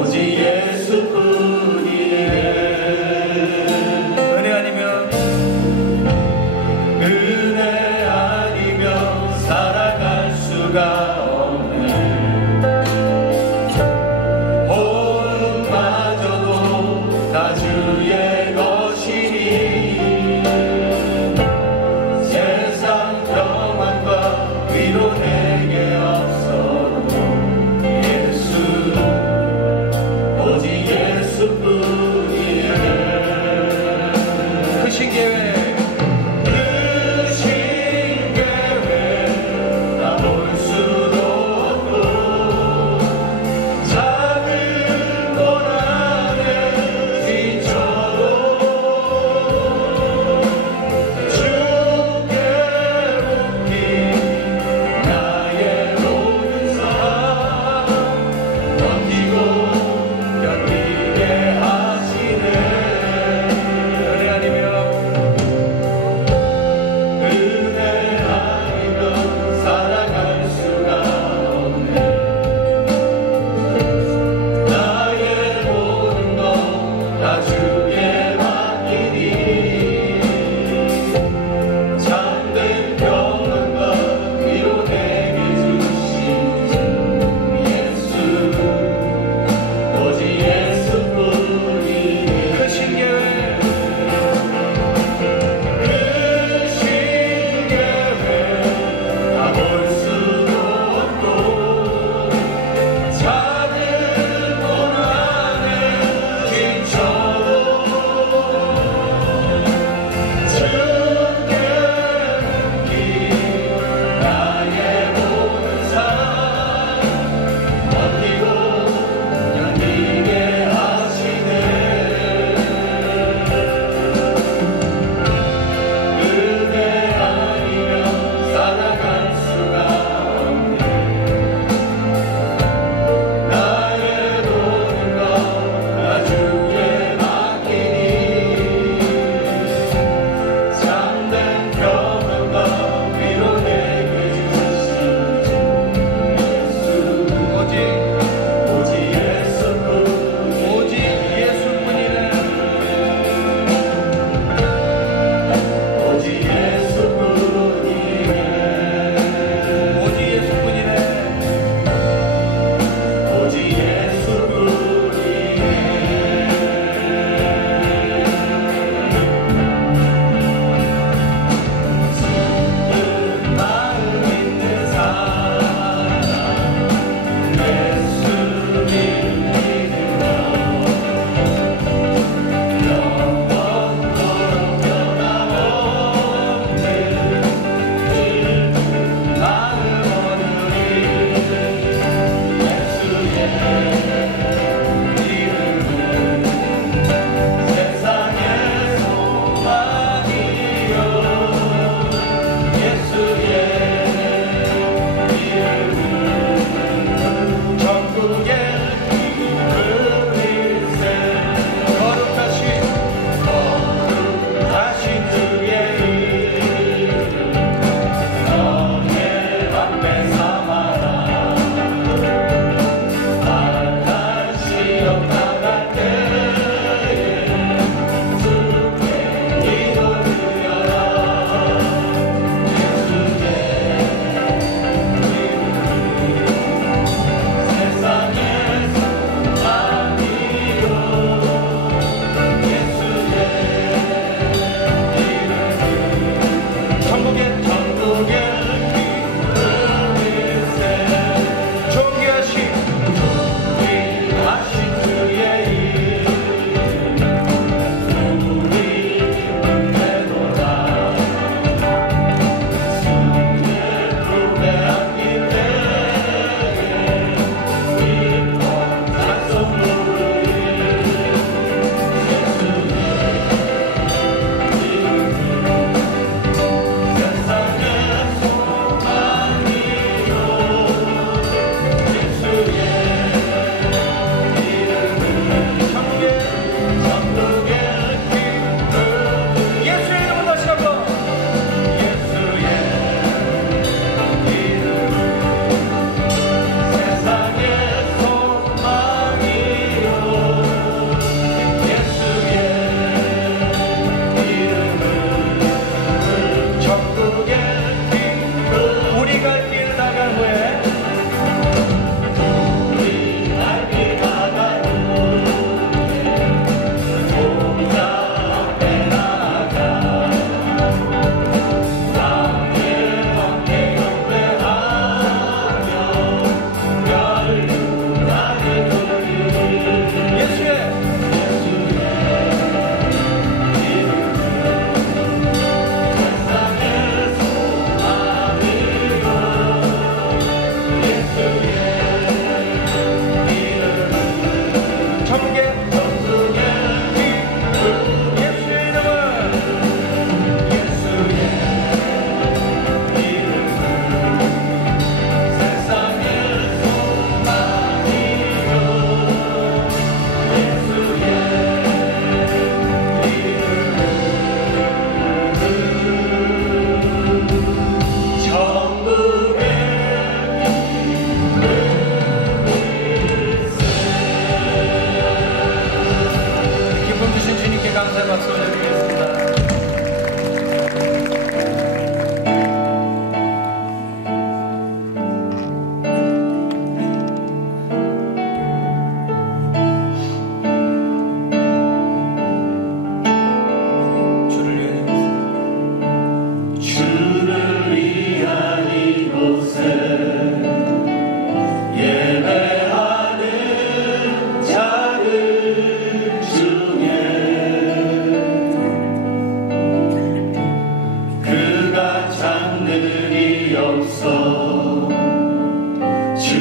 오직 예수뿐이네.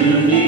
주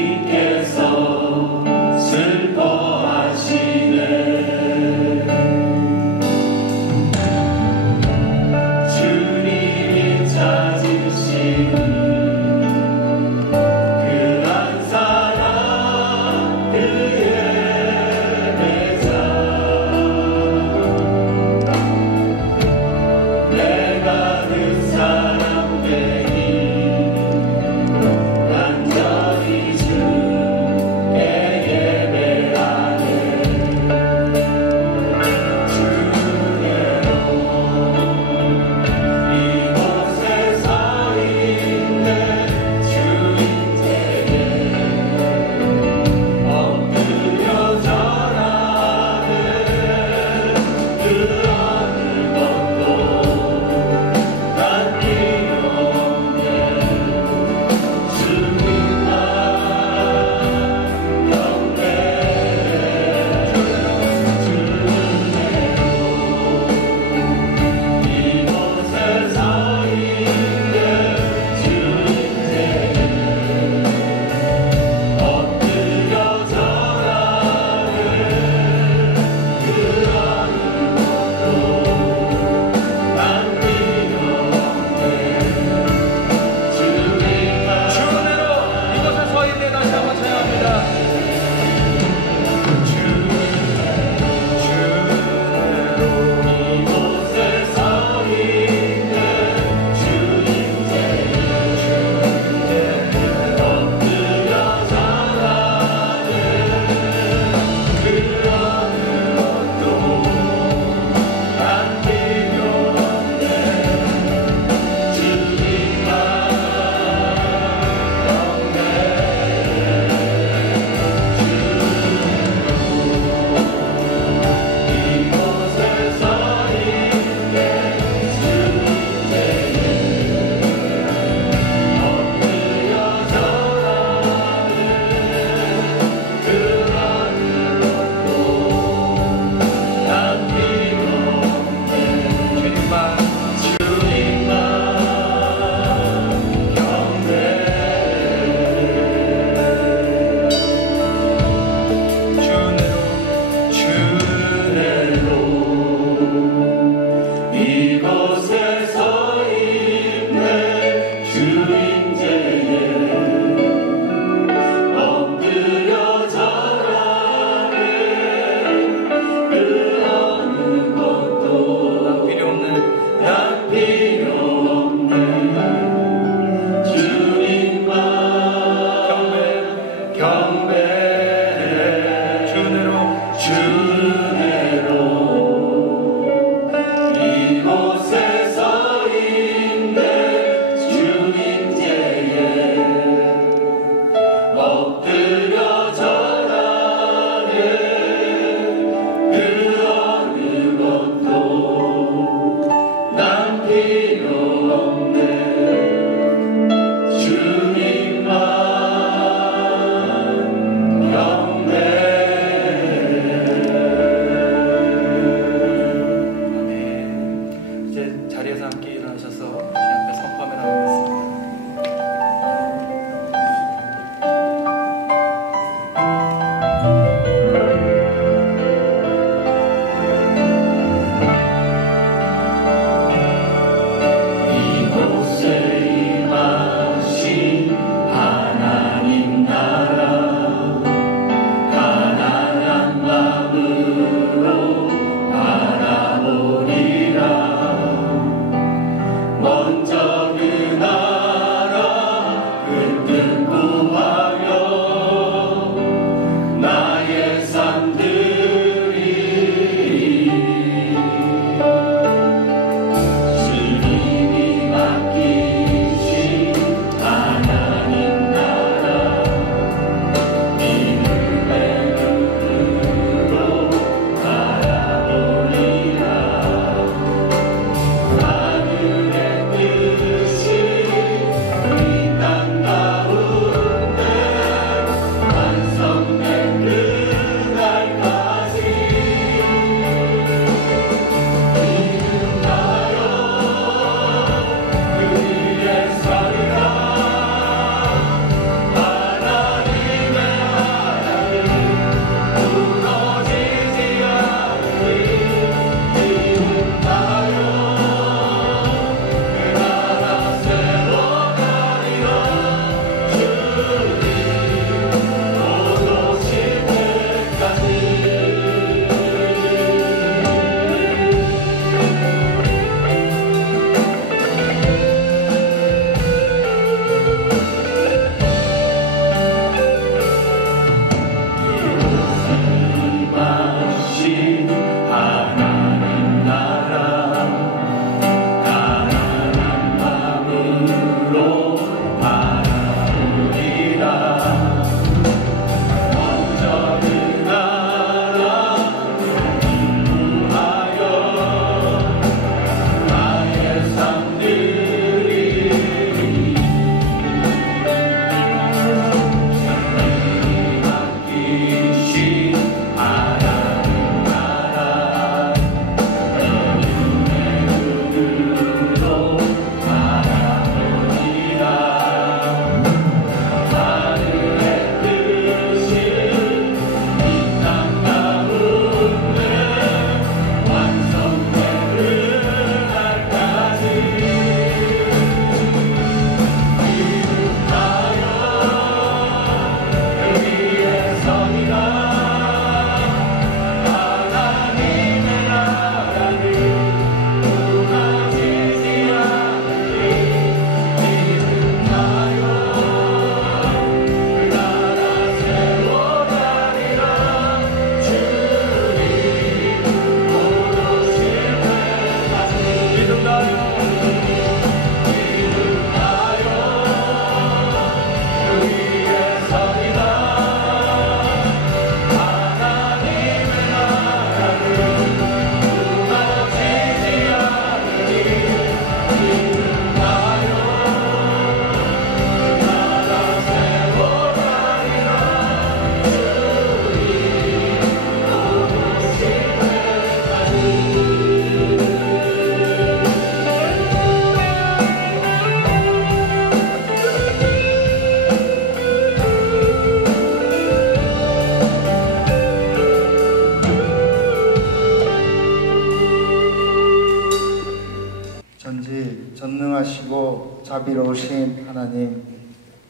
자비로우신 하나님,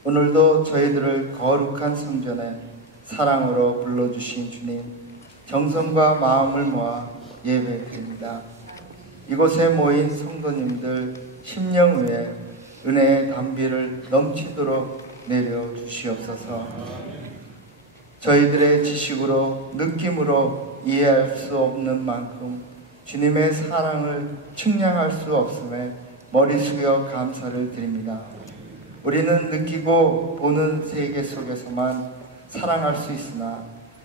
오늘도 저희들을 거룩한 성전에 사랑으로 불러주신 주님, 정성과 마음을 모아 예배드립니다. 이곳에 모인 성도님들 심령 위에 은혜의 담비를 넘치도록 내려주시옵소서. 저희들의 지식으로 느낌으로 이해할 수 없는 만큼 주님의 사랑을 측량할 수 없음에 머리 숙여 감사를 드립니다. 우리는 느끼고 보는 세계 속에서만 사랑할 수 있으나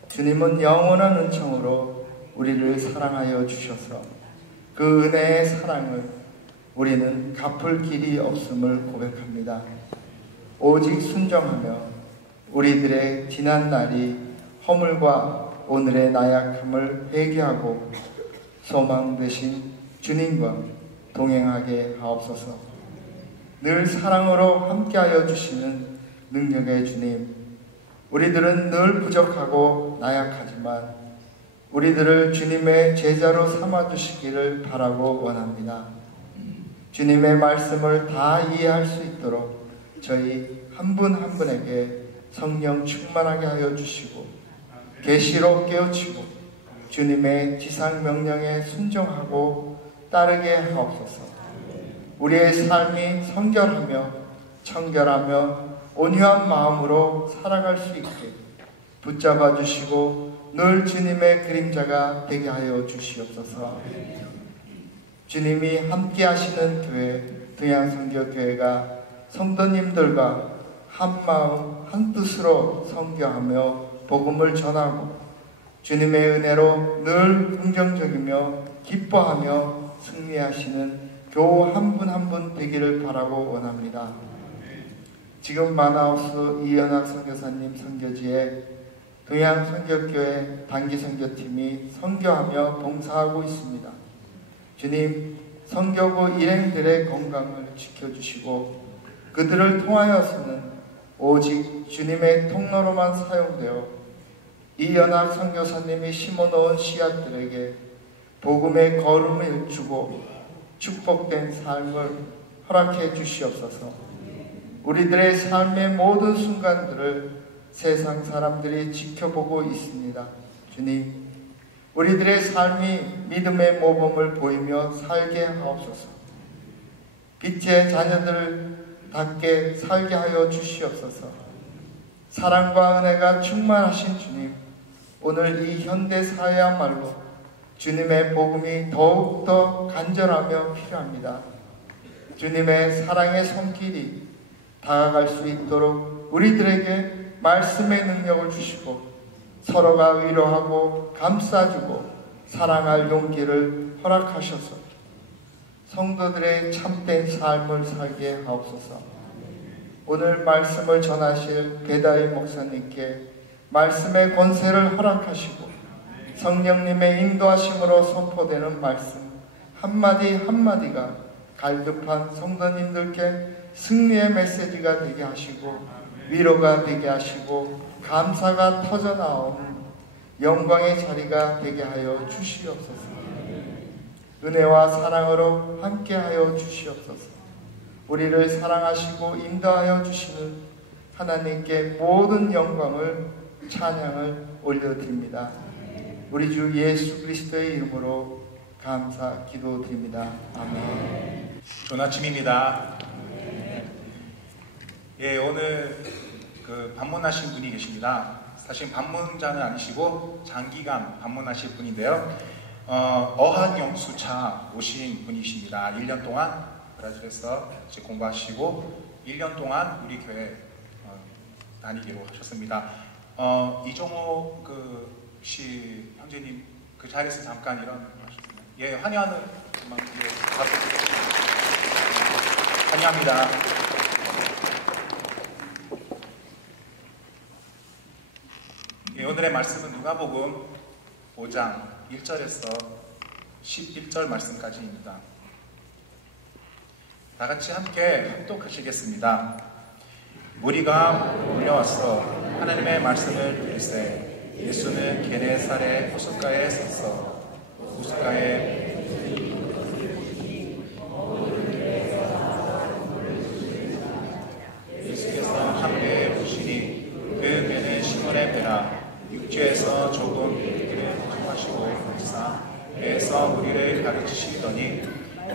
주님은 영원한 은총으로 우리를 사랑하여 주셔서 그 은혜의 사랑을 우리는 갚을 길이 없음을 고백합니다. 오직 순종하며 우리들의 지난 날이 허물과 오늘의 나약함을 회개하고 소망 되신 주님과 동행하게 하옵소서. 늘 사랑으로 함께하여 주시는 능력의 주님, 우리들은 늘 부족하고 나약하지만 우리들을 주님의 제자로 삼아주시기를 바라고 원합니다. 주님의 말씀을 다 이해할 수 있도록 저희 한 분 한 분에게 성령 충만하게 하여 주시고 계시로 깨우치고 주님의 지상 명령에 순종하고 따르게 하옵소서. 우리의 삶이 성결하며 청결하며 온유한 마음으로 살아갈 수 있게 붙잡아 주시고 늘 주님의 그림자가 되게 하여 주시옵소서. 주님이 함께 하시는 교회, 동양선교교회가 성도님들과 한 마음 한 뜻으로 선교하며 복음을 전하고 주님의 은혜로 늘 긍정적이며 기뻐하며 승리하시는 교우 한 분 한 분 되기를 바라고 원합니다. 지금 마나우스 이연학 선교사님 선교지에 동양선교교회 단기선교팀이 선교하며 봉사하고 있습니다. 주님, 선교구 일행들의 건강을 지켜주시고 그들을 통하여서는 오직 주님의 통로로만 사용되어 이연학 선교사님이 심어놓은 씨앗들에게 복음의 걸음을 주고 축복된 삶을 허락해 주시옵소서. 우리들의 삶의 모든 순간들을 세상 사람들이 지켜보고 있습니다. 주님, 우리들의 삶이 믿음의 모범을 보이며 살게 하옵소서. 빛의 자녀들답게 살게 하여 주시옵소서. 사랑과 은혜가 충만하신 주님, 오늘 이 현대 사회야말로 주님의 복음이 더욱더 간절하며 필요합니다. 주님의 사랑의 손길이 다가갈 수 있도록 우리들에게 말씀의 능력을 주시고 서로가 위로하고 감싸주고 사랑할 용기를 허락하셔서 성도들의 참된 삶을 살게 하옵소서. 오늘 말씀을 전하실 배다일 목사님께 말씀의 권세를 허락하시고 성령님의 인도하심으로 선포되는 말씀 한마디 한마디가 갈급한 성도님들께 승리의 메시지가 되게 하시고 위로가 되게 하시고 감사가 터져나오는 영광의 자리가 되게 하여 주시옵소서. 은혜와 사랑으로 함께하여 주시옵소서. 우리를 사랑하시고 인도하여 주시는 하나님께 모든 영광을 찬양을 올려드립니다. 우리 주 예수 그리스도의 이름으로 감사 기도드립니다. 아멘. 좋은 아침입니다. 예, 오늘 방문하신 분이 계십니다. 사실 방문자는 아니시고 장기간 방문하실 분인데요. 어학연수차 오신 분이십니다. 1년 동안 브라질에서 공부하시고 1년 동안 우리 교회 다니기로 하셨습니다. 이종호 씨 형제님 그 자리에서 잠깐 일어나셨습니다. 예, 환영하는 환영합니다. 예, 오늘의 말씀은 누가복음 5장 1절에서 11절 말씀까지입니다. 다 같이 함께 합독하시겠습니다. 무리가 몰려와서 하나님의 말씀을 들으세 예수는 게네사렛 호숫가에 섰어 호숫가에 아니라 육지에서 조금 우리를 하시고 역사 배에서 우리를 가르치시더니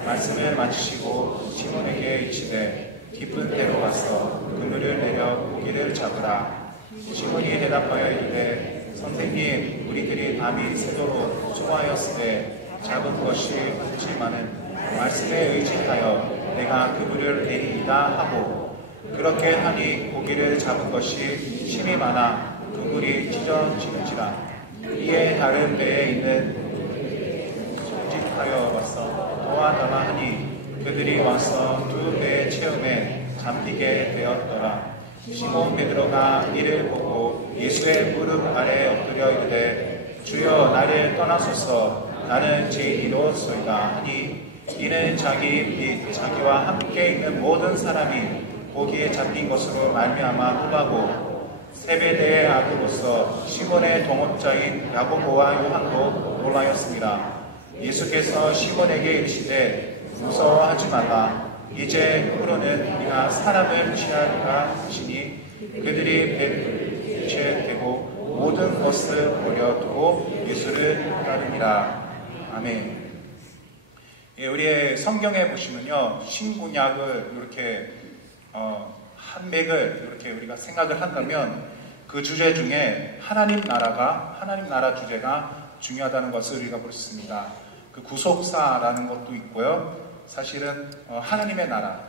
말씀을 마치시고 시몬에게 이르시되 깊은 데로 가서 그물을 내려 고기를 잡으라. 시몬이 대답하여 이르되 선생님, 우리들이 밤이 새도록 수고하였으되 잡은 것이 없지만은 말씀에 의지하여 내가 그물을 내리이다 하고, 그렇게 하니 고기를 잡은 것이 힘이 많아 그물이 찢어지는지라. 이에 다른 배에 있는 소집하여 와서 또한 하니 그들이 와서 두 배의 체험에 잠기게 되었더라. 시몬 베드로가 이를 보고 예수의 무릎 아래 엎드려 이르되 주여, 나를 떠나소서, 나는 죄인이로소이다 하니, 이는 자기 및 자기와 함께 있는 모든 사람이 고기에 잡힌 것으로 말미암아 토하고, 세베대의 아들로서 시몬의 동업자인 야고보와 요한도 놀라였습니다. 예수께서 시몬에게 이르시되 무서워하지 말라. 이제 후로는 네가 사람을 취하리라 하시니, 그들이 배를 대고 모든 것을 버려두고 예수를 따르니라. 아멘. 예, 우리의 성경에 보시면요, 신구약을 이렇게 한 맥을 이렇게 우리가 생각을 한다면 그 주제 중에 하나님 나라 주제가 중요하다는 것을 우리가 볼 수 있습니다. 그 구속사라는 것도 있고요. 사실은 하나님의 나라,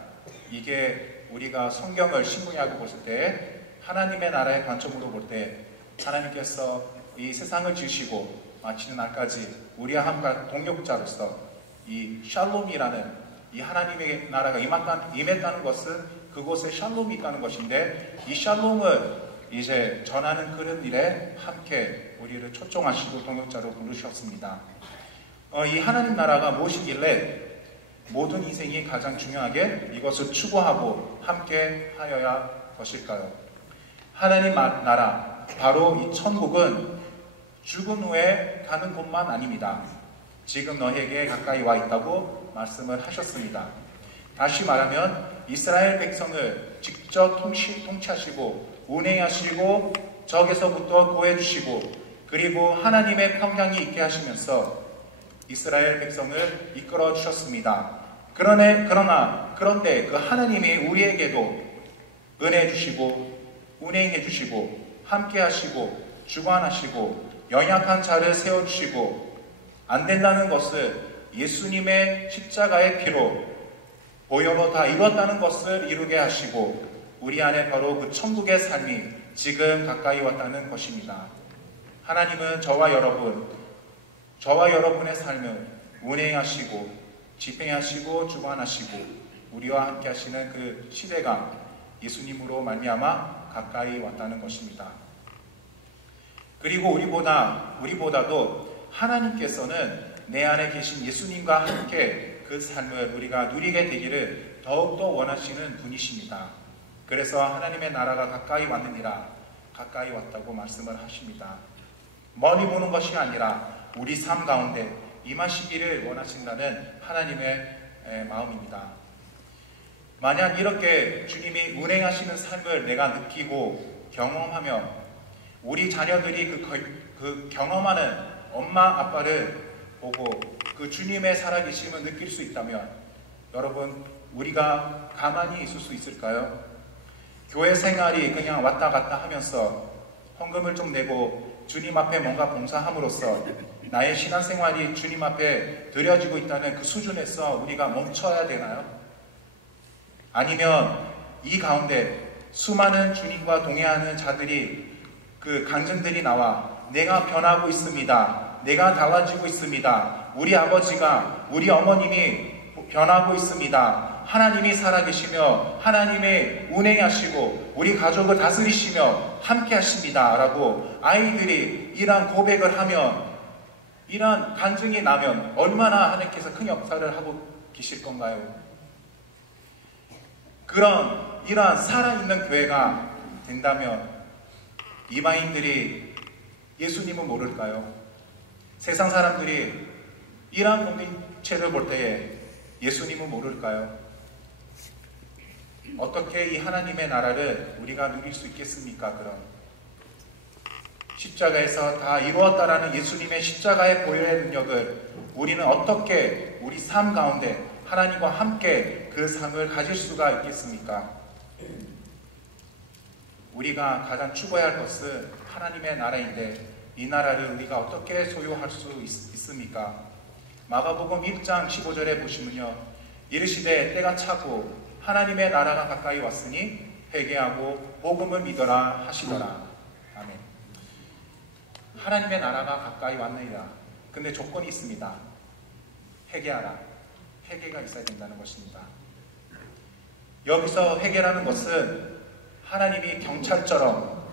이게 우리가 성경을 신구약을 볼 때 하나님의 나라의 관점으로 볼 때 하나님께서 이 세상을 지으시고 마치는 날까지 우리와 함께 동역자로서 이 샬롬이라는 이 하나님의 나라가 임했다는 것은 그곳에 샬롬이 있다는 것인데, 이 샬롬을 이제 전하는 그런 일에 함께 우리를 초청하시고 동역자로 부르셨습니다. 이 하나님 나라가 무엇이길래 모든 인생이 가장 중요하게 이것을 추구하고 함께 하여야 것일까요? 하나님 나라, 바로 이 천국은 죽은 후에 가는 곳만 아닙니다. 지금 너에게 가까이 와 있다고 말씀을 하셨습니다. 다시 말하면 이스라엘 백성을 직접 통치하시고 운행하시고 적에서부터 구해주시고, 그리고 하나님의 평강이 있게 하시면서 이스라엘 백성을 이끌어 주셨습니다. 그런데 그 하나님이 우리에게도 은혜 주시고 운행해 주시고 함께 하시고 주관하시고 연약한 자를 세워주시고, 안 된다는 것을 예수님의 십자가의 피로 보혈로 다 이뤘다는 것을 이루게 하시고, 우리 안에 바로 그 천국의 삶이 지금 가까이 왔다는 것입니다. 하나님은 저와 여러분의 삶을 운행하시고 집행하시고 주관하시고 우리와 함께 하시는 그 시대가 예수님으로 말미암아 가까이 왔다는 것입니다. 그리고 우리보다도 하나님께서는 내 안에 계신 예수님과 함께 그 삶을 우리가 누리게 되기를 더욱더 원하시는 분이십니다. 그래서 하나님의 나라가 가까이 왔느니라, 가까이 왔다고 말씀을 하십니다. 멀리 보는 것이 아니라 우리 삶 가운데 임하시기를 원하신다는 하나님의 마음입니다. 만약 이렇게 주님이 운행하시는 삶을 내가 느끼고 경험하며 우리 자녀들이 그 경험하는 엄마 아빠를 보고 그 주님의 살아계심을 느낄 수 있다면, 여러분, 우리가 가만히 있을 수 있을까요? 교회 생활이 그냥 왔다 갔다 하면서 헌금을 좀 내고 주님 앞에 뭔가 봉사함으로써 나의 신앙생활이 주님 앞에 드려지고 있다는 그 수준에서 우리가 멈춰야 되나요? 아니면 이 가운데 수많은 주님과 동행하는 자들이, 그 간증들이 나와 내가 변하고 있습니다, 내가 달라지고 있습니다, 우리 아버지가, 우리 어머님이 변하고 있습니다, 하나님이 살아계시며 하나님이 운행하시고 우리 가족을 다스리시며 함께 하십니다 라고 아이들이 이러한 고백을 하면, 이러한 간증이 나면 얼마나 하나님께서 큰 역사를 하고 계실 건가요? 이러한 살아있는 교회가 된다면 이방인들이 예수님은 모를까요? 세상 사람들이 이러한 공동체를 볼 때에 예수님은 모를까요? 어떻게 이 하나님의 나라를 우리가 누릴 수 있겠습니까? 그럼 십자가에서 다 이루었다라는 예수님의 십자가의 보혈의 능력을 우리는 어떻게 우리 삶 가운데 하나님과 함께 그 삶을 가질 수가 있겠습니까? 우리가 가장 추구해야 할 것은 하나님의 나라인데 이 나라를 우리가 어떻게 소유할 수 있습니까? 마가복음 1장 15절에 보시면요, 이르시되 때가 차고 하나님의 나라가 가까이 왔으니 회개하고 복음을 믿어라 하시더라. 아멘. 하나님의 나라가 가까이 왔느니라. 근데 조건이 있습니다. 회개하라. 회개가 있어야 된다는 것입니다. 여기서 회개라는 것은 하나님이 경찰처럼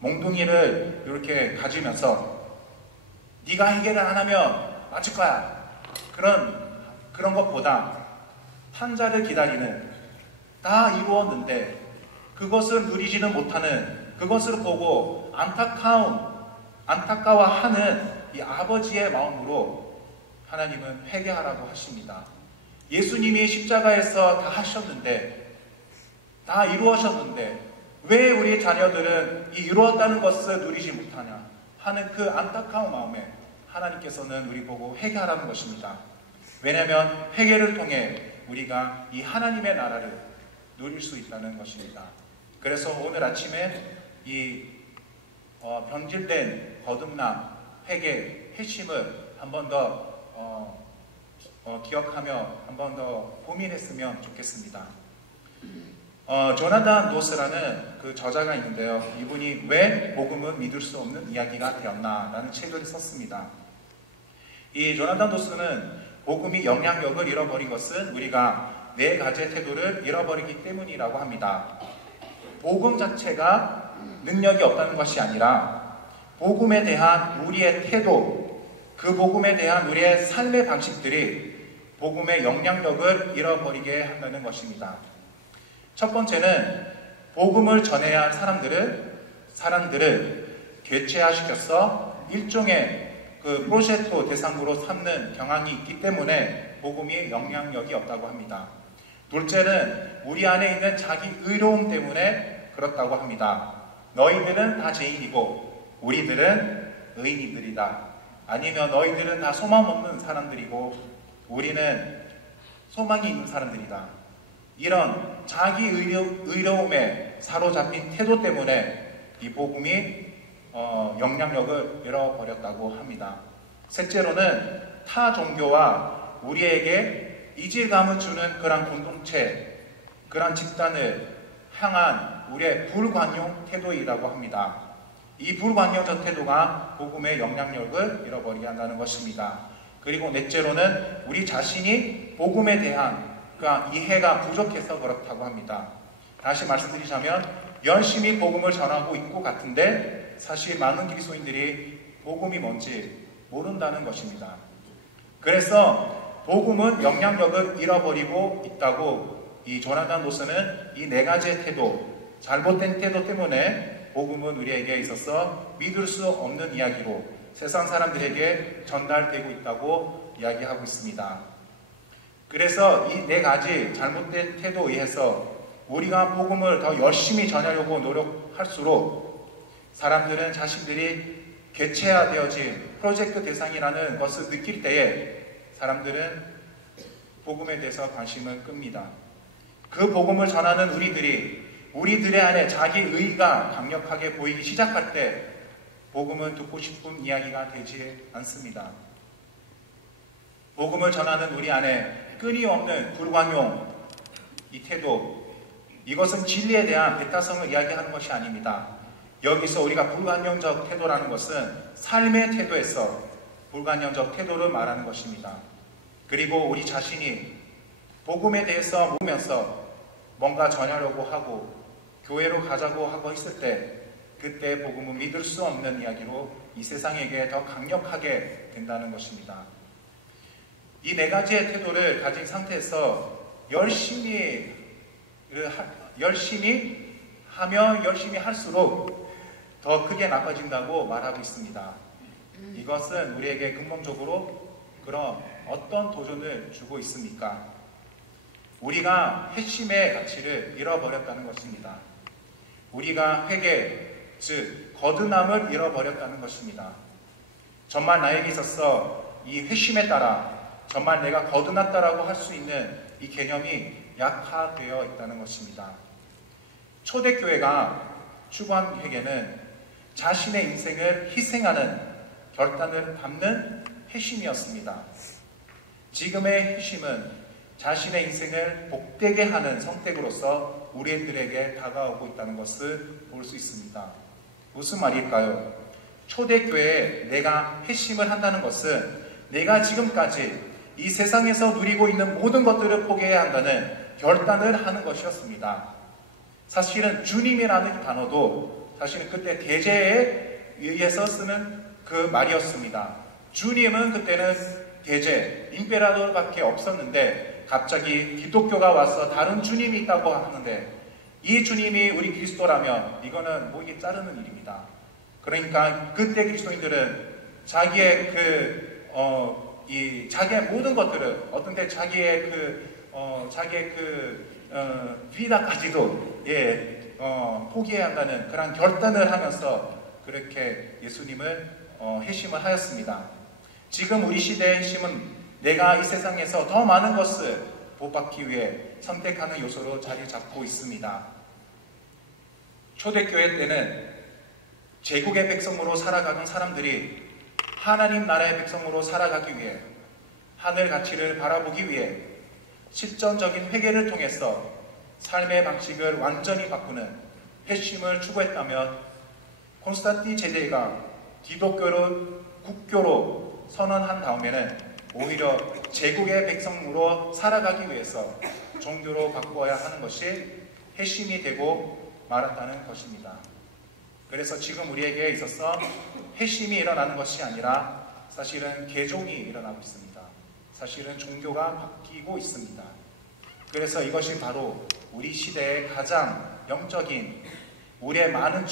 몽둥이를 이렇게 가지면서 네가 해결을 안 하면 맞을 거야. 그런 것보다 판자를 기다리는, 다 이루었는데 그것을 누리지는 못하는, 그것을 보고 안타까워하는 이 아버지의 마음으로 하나님은 회개하라고 하십니다. 예수님이 십자가에서 다 하셨는데, 다 이루어졌는데 왜 우리 자녀들은 이 이루었다는 것을 누리지 못하냐 하는 그 안타까운 마음에 하나님께서는 우리 보고 회개하라는 것입니다. 왜냐하면 회개를 통해 우리가 이 하나님의 나라를 누릴 수 있다는 것입니다. 그래서 오늘 아침에 이 변질된 거듭남, 회개, 회심을 한 번 더 기억하며 한 번 더 고민했으면 좋겠습니다. 조나단 노스라는 그 저자가 있는데요. 이분이 왜 복음은 믿을 수 없는 이야기가 되었나라는 책을 썼습니다. 이 조나단 노스는 복음이 영향력을 잃어버린 것은 우리가 네 가지의 태도를 잃어버리기 때문이라고 합니다. 복음 자체가 능력이 없다는 것이 아니라 복음에 대한 우리의 태도, 그 복음에 대한 우리의 삶의 방식들이 복음의 영향력을 잃어버리게 한다는 것입니다. 첫 번째는 복음을 전해야 할 사람들을 교체화시켜서 일종의 그 프로젝트 대상으로 삼는 경향이 있기 때문에 복음이 영향력이 없다고 합니다. 둘째는 우리 안에 있는 자기 의로움 때문에 그렇다고 합니다. 너희들은 다 죄인이고 우리들은 의인들이다. 아니면 너희들은 다 소망 없는 사람들이고 우리는 소망이 있는 사람들이다. 이런 자기 의로움에 사로잡힌 태도 때문에 이 복음이 영향력을 잃어버렸다고 합니다. 셋째로는 타 종교와 우리에게 이질감을 주는 그런 공동체, 그런 집단을 향한 우리의 불관용 태도이라고 합니다. 이 불관용적 태도가 복음의 영향력을 잃어버리게 한다는 것입니다. 그리고 넷째로는 우리 자신이 복음에 대한 그러니까 이해가 부족해서 그렇다고 합니다. 다시 말씀드리자면 열심히 복음을 전하고 있고 같은데 사실 많은 그리스도인들이 복음이 뭔지 모른다는 것입니다. 그래서 복음은 영향력을 잃어버리고 있다고 이 조나단 노스는 이 네 가지의 태도, 잘못된 태도 때문에 복음은 우리에게 있어서 믿을 수 없는 이야기로 세상 사람들에게 전달되고 있다고 이야기하고 있습니다. 그래서 이 네 가지 잘못된 태도에 의해서 우리가 복음을 더 열심히 전하려고 노력할수록 사람들은 자신들이 개체화되어진 프로젝트 대상이라는 것을 느낄 때에 사람들은 복음에 대해서 관심을 끕니다. 그 복음을 전하는 우리들의 안에 자기 의의가 강력하게 보이기 시작할 때 복음은 듣고 싶은 이야기가 되지 않습니다. 복음을 전하는 우리 안에 끊임없는 불관용, 이 태도, 이것은 진리에 대한 배타성을 이야기하는 것이 아닙니다. 여기서 우리가 불관용적 태도라는 것은 삶의 태도에서 불관용적 태도를 말하는 것입니다. 그리고 우리 자신이 복음에 대해서 모면서 뭔가 전하려고 하고 교회로 가자고 하고 했을 때 그때 복음은 믿을 수 없는 이야기로 이 세상에게 더 강력하게 된다는 것입니다. 이 네 가지의 태도를 가진 상태에서 열심히 하면 열심히 할수록 더 크게 나빠진다고 말하고 있습니다. 이것은 우리에게 근본적으로 그런 어떤 도전을 주고 있습니까? 우리가 회심의 가치를 잃어버렸다는 것입니다. 우리가 회개, 즉 거듭남을 잃어버렸다는 것입니다. 정말 나에게 있어서 이 회심에 따라 정말 내가 거듭났다라고 할 수 있는 이 개념이 약화되어 있다는 것입니다. 초대교회가 추구한 회개는 자신의 인생을 희생하는 결단을 밟는 회심이었습니다. 지금의 회심은 자신의 인생을 복되게 하는 선택으로서 우리들에게 다가오고 있다는 것을 볼 수 있습니다. 무슨 말일까요? 초대교회에 내가 회심을 한다는 것은 내가 지금까지 이 세상에서 누리고 있는 모든 것들을 포기해야 한다는 결단을 하는 것이었습니다. 사실은 주님이라는 단어도 사실은 그때 대제에 의해서 쓰는 그 말이었습니다. 주님은 그때는 대제, 임페라도밖에 없었는데 갑자기 기독교가 와서 다른 주님이 있다고 하는데 이 주님이 우리 그리스도라면 이거는 목이 자르는 일입니다. 그러니까 그때 그리스도인들은 자기의 자기의 모든 것들을 어떤 때 자기의 비다까지도 포기해야 한다는 그런 결단을 하면서 그렇게 예수님을 회심을 하였습니다. 지금 우리 시대의 회심은 내가 이 세상에서 더 많은 것을 복받기 위해 선택하는 요소로 자리 잡고 있습니다. 초대교회 때는 제국의 백성으로 살아가는 사람들이 하나님 나라의 백성으로 살아가기 위해 하늘 가치를 바라보기 위해 실전적인 회개를 통해서 삶의 방식을 완전히 바꾸는 회심을 추구했다면 콘스탄틴 제제가 기독교를 국교로 선언한 다음에는 오히려 제국의 백성으로 살아가기 위해서 종교로 바꾸어야 하는 것이 회심이 되고 말았다는 것입니다. 그래서 지금 우리에게 있어서 회심이 일어나는 것이 아니라 사실은 개종이 일어나고 있습니다. 사실은 종교가 바뀌고 있습니다. 그래서 이것이 바로 우리 시대의 가장 영적인 우리의 많은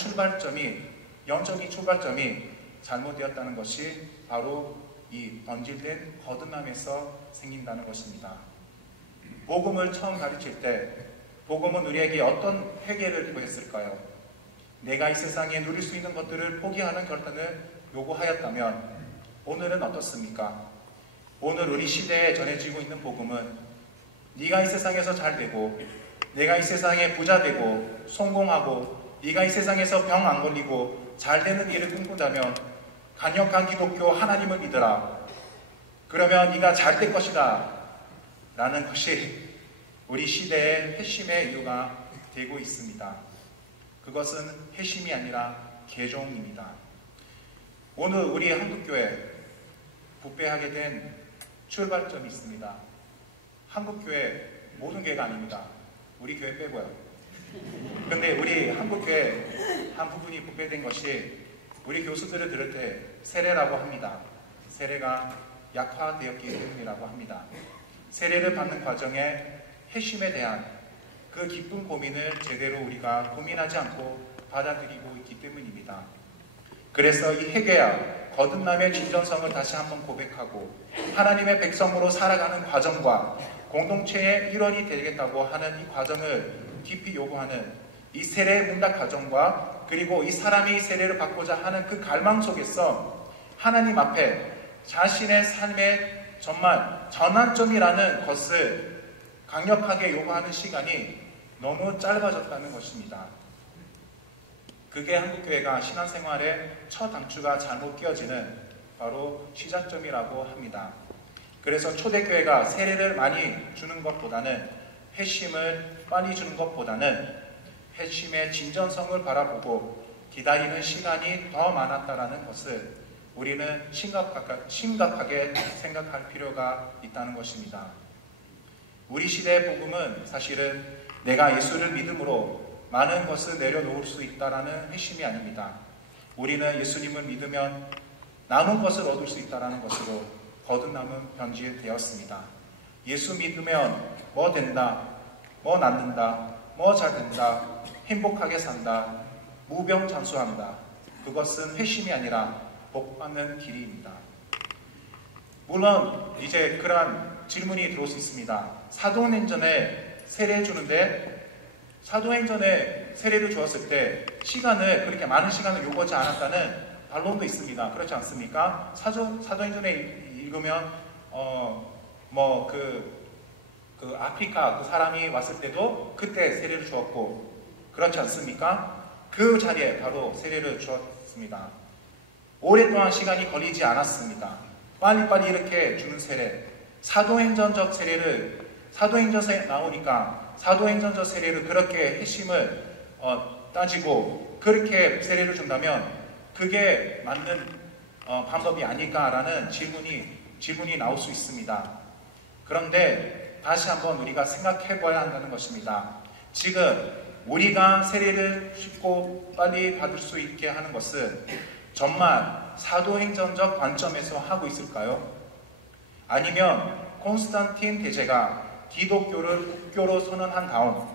영적인 출발점이 잘못되었다는 것이 바로 이 번질된 거듭남에서 생긴다는 것입니다. 복음을 처음 가르칠 때 복음은 우리에게 어떤 회개를 구했을까요? 내가 이 세상에 누릴 수 있는 것들을 포기하는 결단을 요구하였다면 오늘은 어떻습니까? 오늘 우리 시대에 전해지고 있는 복음은 네가 이 세상에서 잘 되고 내가 이 세상에 부자 되고 성공하고 네가 이 세상에서 병 안 걸리고 잘 되는 일을 꿈꾼다면 강력한 기독교 하나님을 믿어라. 그러면 네가 잘 될 것이다. 라는 것이 우리 시대의 회심의 이유가 되고 있습니다. 그것은 회심이 아니라 개종입니다. 오늘 우리 한국교회 부패하게 된 출발점이 있습니다. 한국교회 모든 교회가 아닙니다. 우리 교회 빼고요. 근데 우리 한국교회 한 부분이 부패된 것이 우리 교수들을 들을 때 세례라고 합니다. 세례가 약화되었기 때문이라고 합니다. 세례를 받는 과정에 회심에 대한 그 깊은 고민을 제대로 우리가 고민하지 않고 받아들이고 있기 때문입니다. 그래서 이 회개와 거듭남의 진정성을 다시 한번 고백하고 하나님의 백성으로 살아가는 과정과 공동체의 일원이 되겠다고 하는 이 과정을 깊이 요구하는 이 세례의 문답 과정과 그리고 이 사람이 세례를 받고자 하는 그 갈망 속에서 하나님 앞에 자신의 삶의 정말 전환점이라는 것을 강력하게 요구하는 시간이 너무 짧아졌다는 것입니다. 그게 한국교회가 신앙생활의 첫 단추가 잘못 끼어지는 바로 시작점이라고 합니다. 그래서 초대교회가 세례를 많이 주는 것보다는 회심을 빨리 주는 것보다는 회심의 진전성을 바라보고 기다리는 시간이 더 많았다는 것을 우리는 심각하게 생각할 필요가 있다는 것입니다. 우리 시대의 복음은 사실은 내가 예수를 믿음으로 많은 것을 내려놓을 수 있다는 회심이 아닙니다. 우리는 예수님을 믿으면 남은 것을 얻을 수 있다는 것으로 거듭남은 변질되었습니다. 예수 믿으면 뭐 된다, 뭐 낫는다, 뭐 잘 된다, 행복하게 산다, 무병장수한다. 그것은 회심이 아니라 복받는 길입니다. 물론 이제 그러한 질문이 들어올 수 있습니다. 사도행전에 세례 주는데 사도행전에 세례를 주었을 때 시간을 그렇게 많은 시간을 요구하지 않았다는 반론도 있습니다. 그렇지 않습니까? 사도행전에 읽으면 그 아프리카 그 사람이 왔을 때도 그때 세례를 주었고 그렇지 않습니까? 그 자리에 바로 세례를 주었습니다. 오랫동안 시간이 걸리지 않았습니다. 빨리빨리 이렇게 주는 세례, 사도행전적 세례를 사도행전에 나오니까 사도행전적 세례를 그렇게 핵심을 따지고 그렇게 세례를 준다면 그게 맞는 방법이 아닐까라는 질문이 나올 수 있습니다. 그런데 다시 한번 우리가 생각해 봐야 한다는 것입니다. 지금 우리가 세례를 쉽고 빨리 받을 수 있게 하는 것은 정말 사도행전적 관점에서 하고 있을까요? 아니면 콘스탄틴 대제가 기독교를 국교로 선언한 다음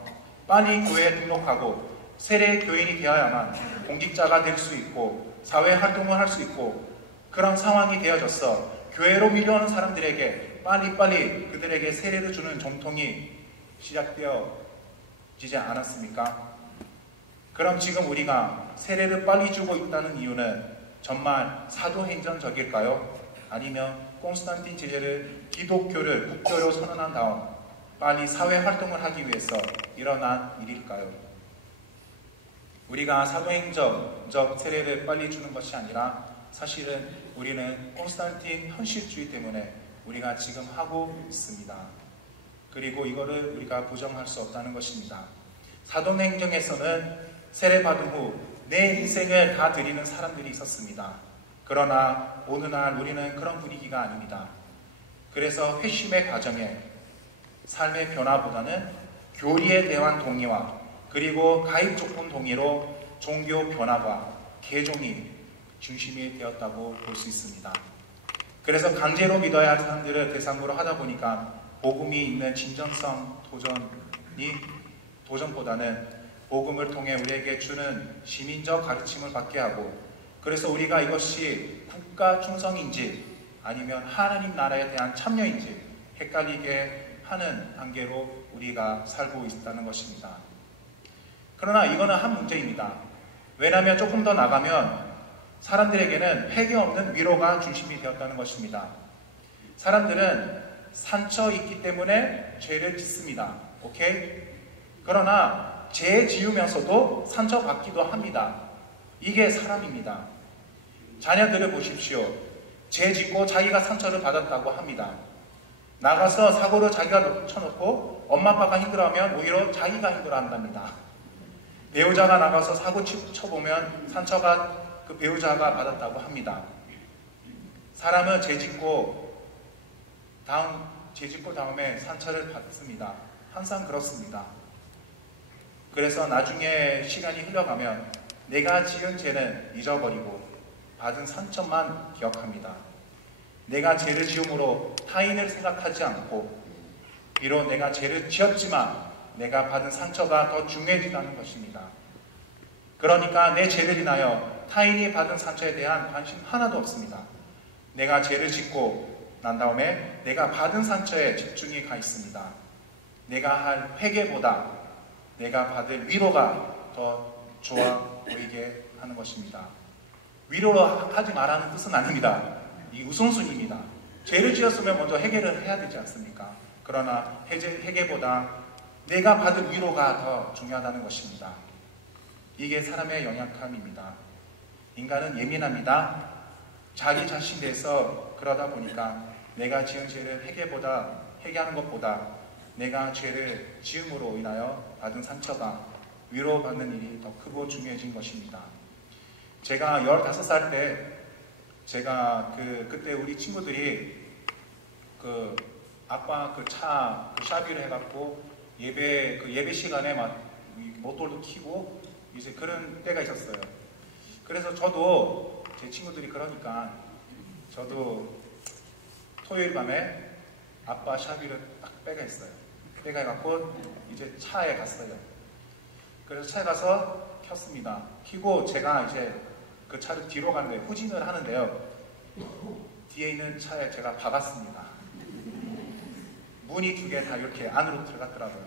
빨리 교회에 등록하고 세례 교인이 되어야만 공직자가 될 수 있고 사회 활동을 할 수 있고 그런 상황이 되어져서 교회로 밀려오는 사람들에게 빨리빨리 그들에게 세례를 주는 전통이 시작되어지지 않았습니까? 그럼 지금 우리가 세례를 빨리 주고 있다는 이유는 정말 사도행전적일까요? 아니면 콘스탄틴 제제를 기독교를 국교로 선언한 다음 빨리 사회 활동을 하기 위해서 일어난 일일까요? 우리가 사도행전적 세례를 빨리 주는 것이 아니라 사실은 우리는 콘스탄틴 현실주의 때문에 우리가 지금 하고 있습니다. 그리고 이거를 우리가 부정할 수 없다는 것입니다. 사도행전에서는 세례 받은 후 내 인생을 다 드리는 사람들이 있었습니다. 그러나 오늘날 우리는 그런 분위기가 아닙니다. 그래서 회심의 과정에 삶의 변화보다는 교리에 대한 동의와 그리고 가입 조건 동의로 종교 변화와 개종이 중심이 되었다고 볼 수 있습니다. 그래서 강제로 믿어야 할 사람들을 대상으로 하다 보니까 복음이 있는 진정성 도전보다는 복음을 통해 우리에게 주는 시민적 가르침을 받게 하고 그래서 우리가 이것이 국가 충성인지 아니면 하나님 나라에 대한 참여인지 헷갈리게 하는 단계로 우리가 살고 있다는 것입니다. 그러나 이거는 한 문제입니다. 왜냐하면 조금 더 나가면 사람들에게는 획이 없는 위로가 중심이 되었다는 것입니다. 사람들은 상처 있기 때문에 죄를 짓습니다. 오케이? 그러나 죄 지으면서도 상처받기도 합니다. 이게 사람입니다. 자녀들을 보십시오. 죄 짓고 자기가 상처를 받았다고 합니다. 나가서 사고로 자기가 쳐놓고 엄마 아빠가 힘들어하면 오히려 자기가 힘들어한답니다. 배우자가 나가서 사고 쳐보면 상처가 그 배우자가 받았다고 합니다. 사람은 죄 짓고 다음에 상처를 받습니다. 항상 그렇습니다. 그래서 나중에 시간이 흘러가면 내가 지은 죄는 잊어버리고 받은 상처만 기억합니다. 내가 죄를 지음으로 타인을 생각하지 않고 비록 내가 죄를 지었지만 내가 받은 상처가 더 중요해진다는 것입니다. 그러니까 내 죄를 인하여 타인이 받은 상처에 대한 관심 하나도 없습니다. 내가 죄를 짓고 난 다음에 내가 받은 상처에 집중이 가 있습니다. 내가 할 회개보다 내가 받을 위로가 더 좋아 보이게 하는 것입니다. 위로로 하지 말라는 뜻은 아닙니다. 이 우선순위입니다. 죄를 지었으면 먼저 해결을 해야 되지 않습니까? 그러나 회개보다 내가 받을 위로가 더 중요하다는 것입니다. 이게 사람의 연약함입니다. 인간은 예민합니다. 자기 자신에 대해서 그러다 보니까 내가 지은 죄를 회개하는 것보다 내가 죄를 지음으로 인하여 받은 상처가 위로받는 일이 더 크고 중요해진 것입니다. 제가 15살 때 제가 그때 우리 친구들이 아빠 차 샤비를 해갖고 예배 시간에 막 모tor도 켜고 이제 그런 때가 있었어요. 그래서 저도 제 친구들이 그러니까 저도 토요일 밤에 아빠 샤비를 딱 빼가했어요. 빼가해갖고 이제 차에 갔어요. 그래서 차에 가서 켰습니다. 켜고 제가 이제 그 차를 뒤로 가는데 후진을 하는데요. 뒤에 있는 차에 제가 박았습니다. 문이 2개 다 이렇게 안으로 들어갔더라고요.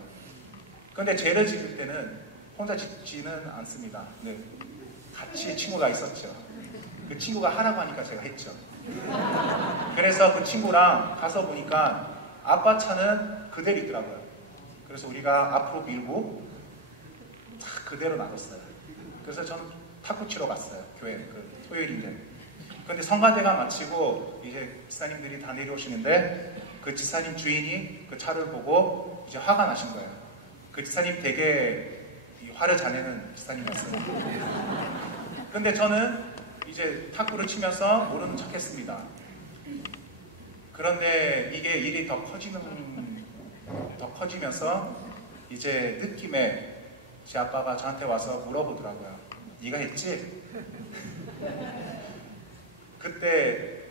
근데 죄를 지을 때는 혼자 짓지는 않습니다. 네. 같이 친구가 있었죠. 그 친구가 하라고 하니까 제가 했죠. 그래서 그 친구랑 가서 보니까 아빠 차는 그대로 있더라고요. 그래서 우리가 앞으로 밀고 탁 그대로 놔뒀어요. 그래서 저는 탁구 치러 갔어요. 교회 그 토요일인데. 근데 성가대가 마치고 이제 지사님들이 다 내려오시는데 그 지사님 주인이 그 차를 보고 이제 화가 나신 거예요. 그 지사님 되게 화를 잘 내는 지사님이었어요. 근데 저는 이제 탁구를 치면서 모르는 척 했습니다. 그런데 이게 일이 더 커지면서 이제 느낌에 제 아빠가 저한테 와서 물어보더라고요. 네가 했지? 그때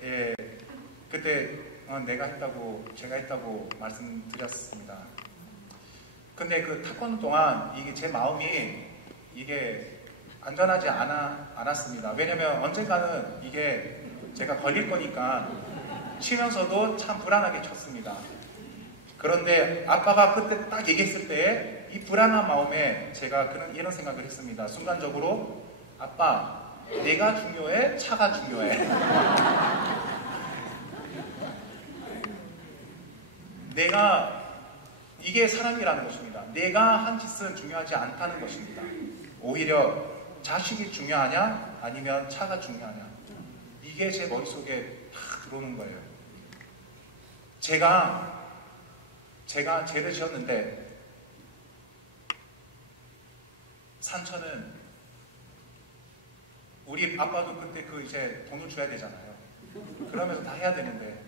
내가 했다고, 제가 했다고 말씀드렸습니다. 근데 그 탁구하는 동안 이게 제 마음이 이게 안전하지 않았습니다. 왜냐면 언젠가는 이게 제가 걸릴 거니까 치면서도 참 불안하게 쳤습니다. 그런데 아빠가 그때 딱 얘기했을 때 이 불안한 마음에 제가 이런 생각을 했습니다. 순간적으로 아빠, 내가 중요해? 차가 중요해? 이게 사람이라는 것입니다. 내가 한 짓은 중요하지 않다는 것입니다. 오히려 자식이 중요하냐? 아니면 차가 중요하냐? 이게 제 머릿속에 다 들어오는 거예요. 제가 죄를 지었는데 산처는 우리 아빠도 그때 이제 돈을 줘야 되잖아요. 그러면서 다 해야 되는데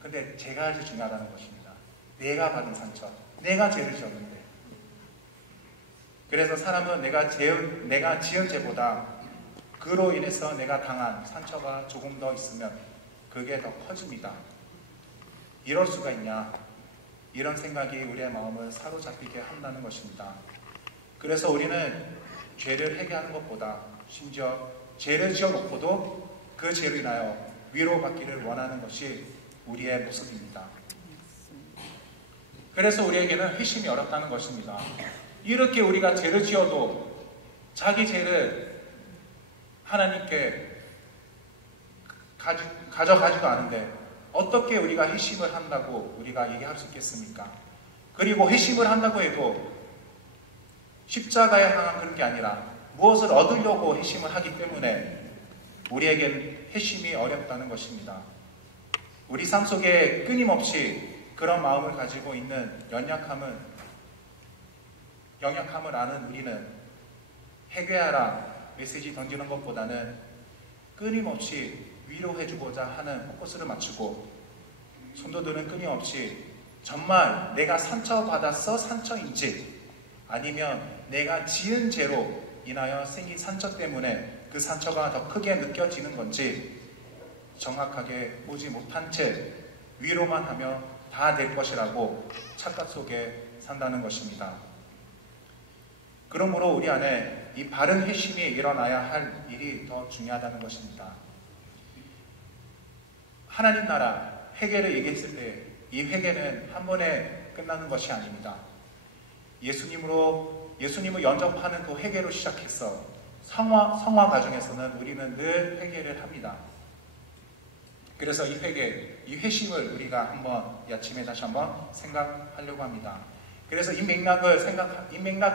근데 제가 아주 중요하다는 것입니다. 내가 받은 상처, 내가 죄를 지었는데. 그래서 사람은 내가 지은 죄보다 그로 인해서 내가 당한 상처가 조금 더 있으면 그게 더 커집니다. 이럴 수가 있냐? 이런 생각이 우리의 마음을 사로잡히게 한다는 것입니다. 그래서 우리는 죄를 회개하는 것보다 심지어 죄를 지어놓고도 그 죄로 인하여 위로받기를 원하는 것이 우리의 모습입니다. 그래서 우리에게는 회심이 어렵다는 것입니다. 이렇게 우리가 죄를 지어도 자기 죄를 하나님께 가져가지도 않은데 어떻게 우리가 회심을 한다고 우리가 얘기할 수 있겠습니까? 그리고 회심을 한다고 해도 십자가에 향한 그런 게 아니라 무엇을 얻으려고 회심을 하기 때문에 우리에겐 회심이 어렵다는 것입니다. 우리 삶 속에 끊임없이 그런 마음을 가지고 있는 연약함을 아는 우리는 회개하라 메시지 던지는 것보다는 끊임없이 위로해주고자 하는 포커스를 맞추고 성도들은 끊임없이 정말 내가 상처받았어? 상처인지 아니면 내가 지은 죄로 인하여 생긴 상처 때문에 그 상처가 더 크게 느껴지는 건지 정확하게 보지 못한 채 위로만 하며 다 될 것이라고 착각 속에 산다는 것입니다. 그러므로 우리 안에 이 바른 회심이 일어나야 할 일이 더 중요하다는 것입니다. 하나님 나라 회개를 얘기했을 때 이 회개는 한 번에 끝나는 것이 아닙니다. 예수님을 영접하는 그 회개로 시작해서 성화 과정에서는 우리는 늘 회개를 합니다. 그래서 이 회심을 우리가 한번 이 아침에 다시 한번 생각하려고 합니다. 그래서 이 맥락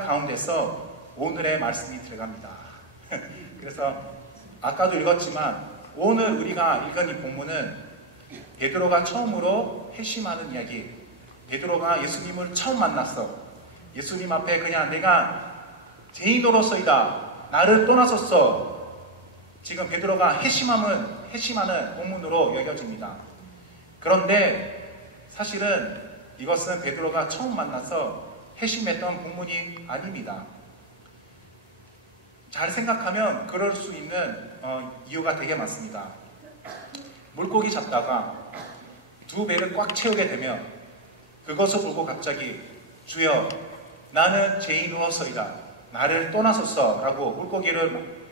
가운데서 오늘의 말씀이 들어갑니다. 그래서 아까도 읽었지만 오늘 우리가 읽은 이 본문은 베드로가 처음으로 회심하는 이야기. 베드로가 예수님을 처음 만났어. 예수님 앞에 그냥 내가 죄인으로서이다. 나를 떠나섰어. 지금 베드로가 회심하는 본문으로 여겨집니다. 그런데 사실은 이것은 베드로가 처음 만나서 회심했던 본문이 아닙니다. 잘 생각하면 그럴 수 있는 이유가 되게 많습니다. 물고기 잡다가 두 배를 꽉 채우게 되면 그것을 보고 갑자기 주여 나는 죄인으로서이다. 나를 떠나소서 라고 물고기를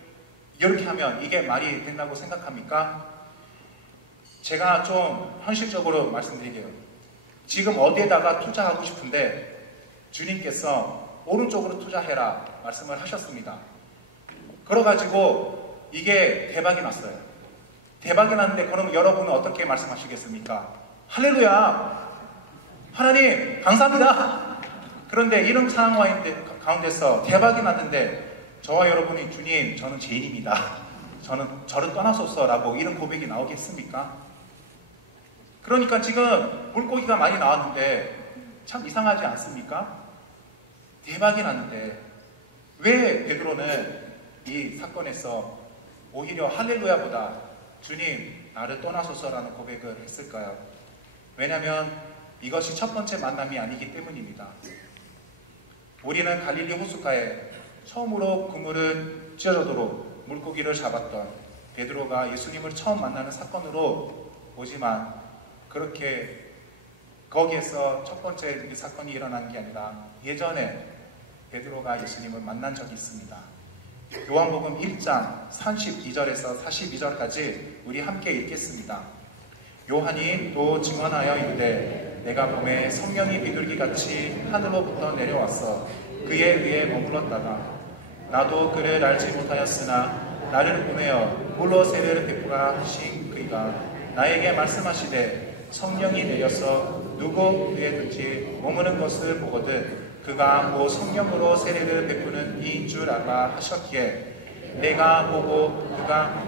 이렇게 하면 이게 말이 된다고 생각합니까? 제가 좀 현실적으로 말씀드릴게요. 지금 어디에다가 투자하고 싶은데 주님께서 오른쪽으로 투자해라 말씀을 하셨습니다. 그래가지고 이게 대박이 났어요. 대박이 났는데 그럼 여러분은 어떻게 말씀하시겠습니까? 할렐루야! 하나님 감사합니다! 그런데 이런 상황 가운데서 대박이 났는데 저와 여러분이 주님 저는 죄인입니다. 저를 떠나소서라고 이런 고백이 나오겠습니까? 그러니까 지금 물고기가 많이 나왔는데 참 이상하지 않습니까? 대박이 났는데 왜 베드로는 이 사건에서 오히려 할렐루야보다 주님 나를 떠나소서라는 고백을 했을까요? 왜냐하면 이것이 첫 번째 만남이 아니기 때문입니다. 우리는 갈릴리 호숫가에 처음으로 그물을 찢어져도록 물고기를 잡았던 베드로가 예수님을 처음 만나는 사건으로 보지만 그렇게 거기에서 첫 번째 이 사건이 일어난 게 아니라 예전에 베드로가 예수님을 만난 적이 있습니다. 요한복음 1장 32절에서 42절까지 우리 함께 읽겠습니다. 요한이 또 증언하여 이르되 내가 봄에 성령이 비둘기같이 하늘로부터 내려왔어 그에 의해 머물렀다가 나도 그를 알지 못하였으나 나를 보내어 물로 세례를 베푸라 하신 그이가 나에게 말씀하시되 성령이 내려서 누구 위에든지 머무는 것을 보거든 그가 곧 성령으로 세례를 베푸는 이인 줄 알라 하셨기에 내가 보고 그가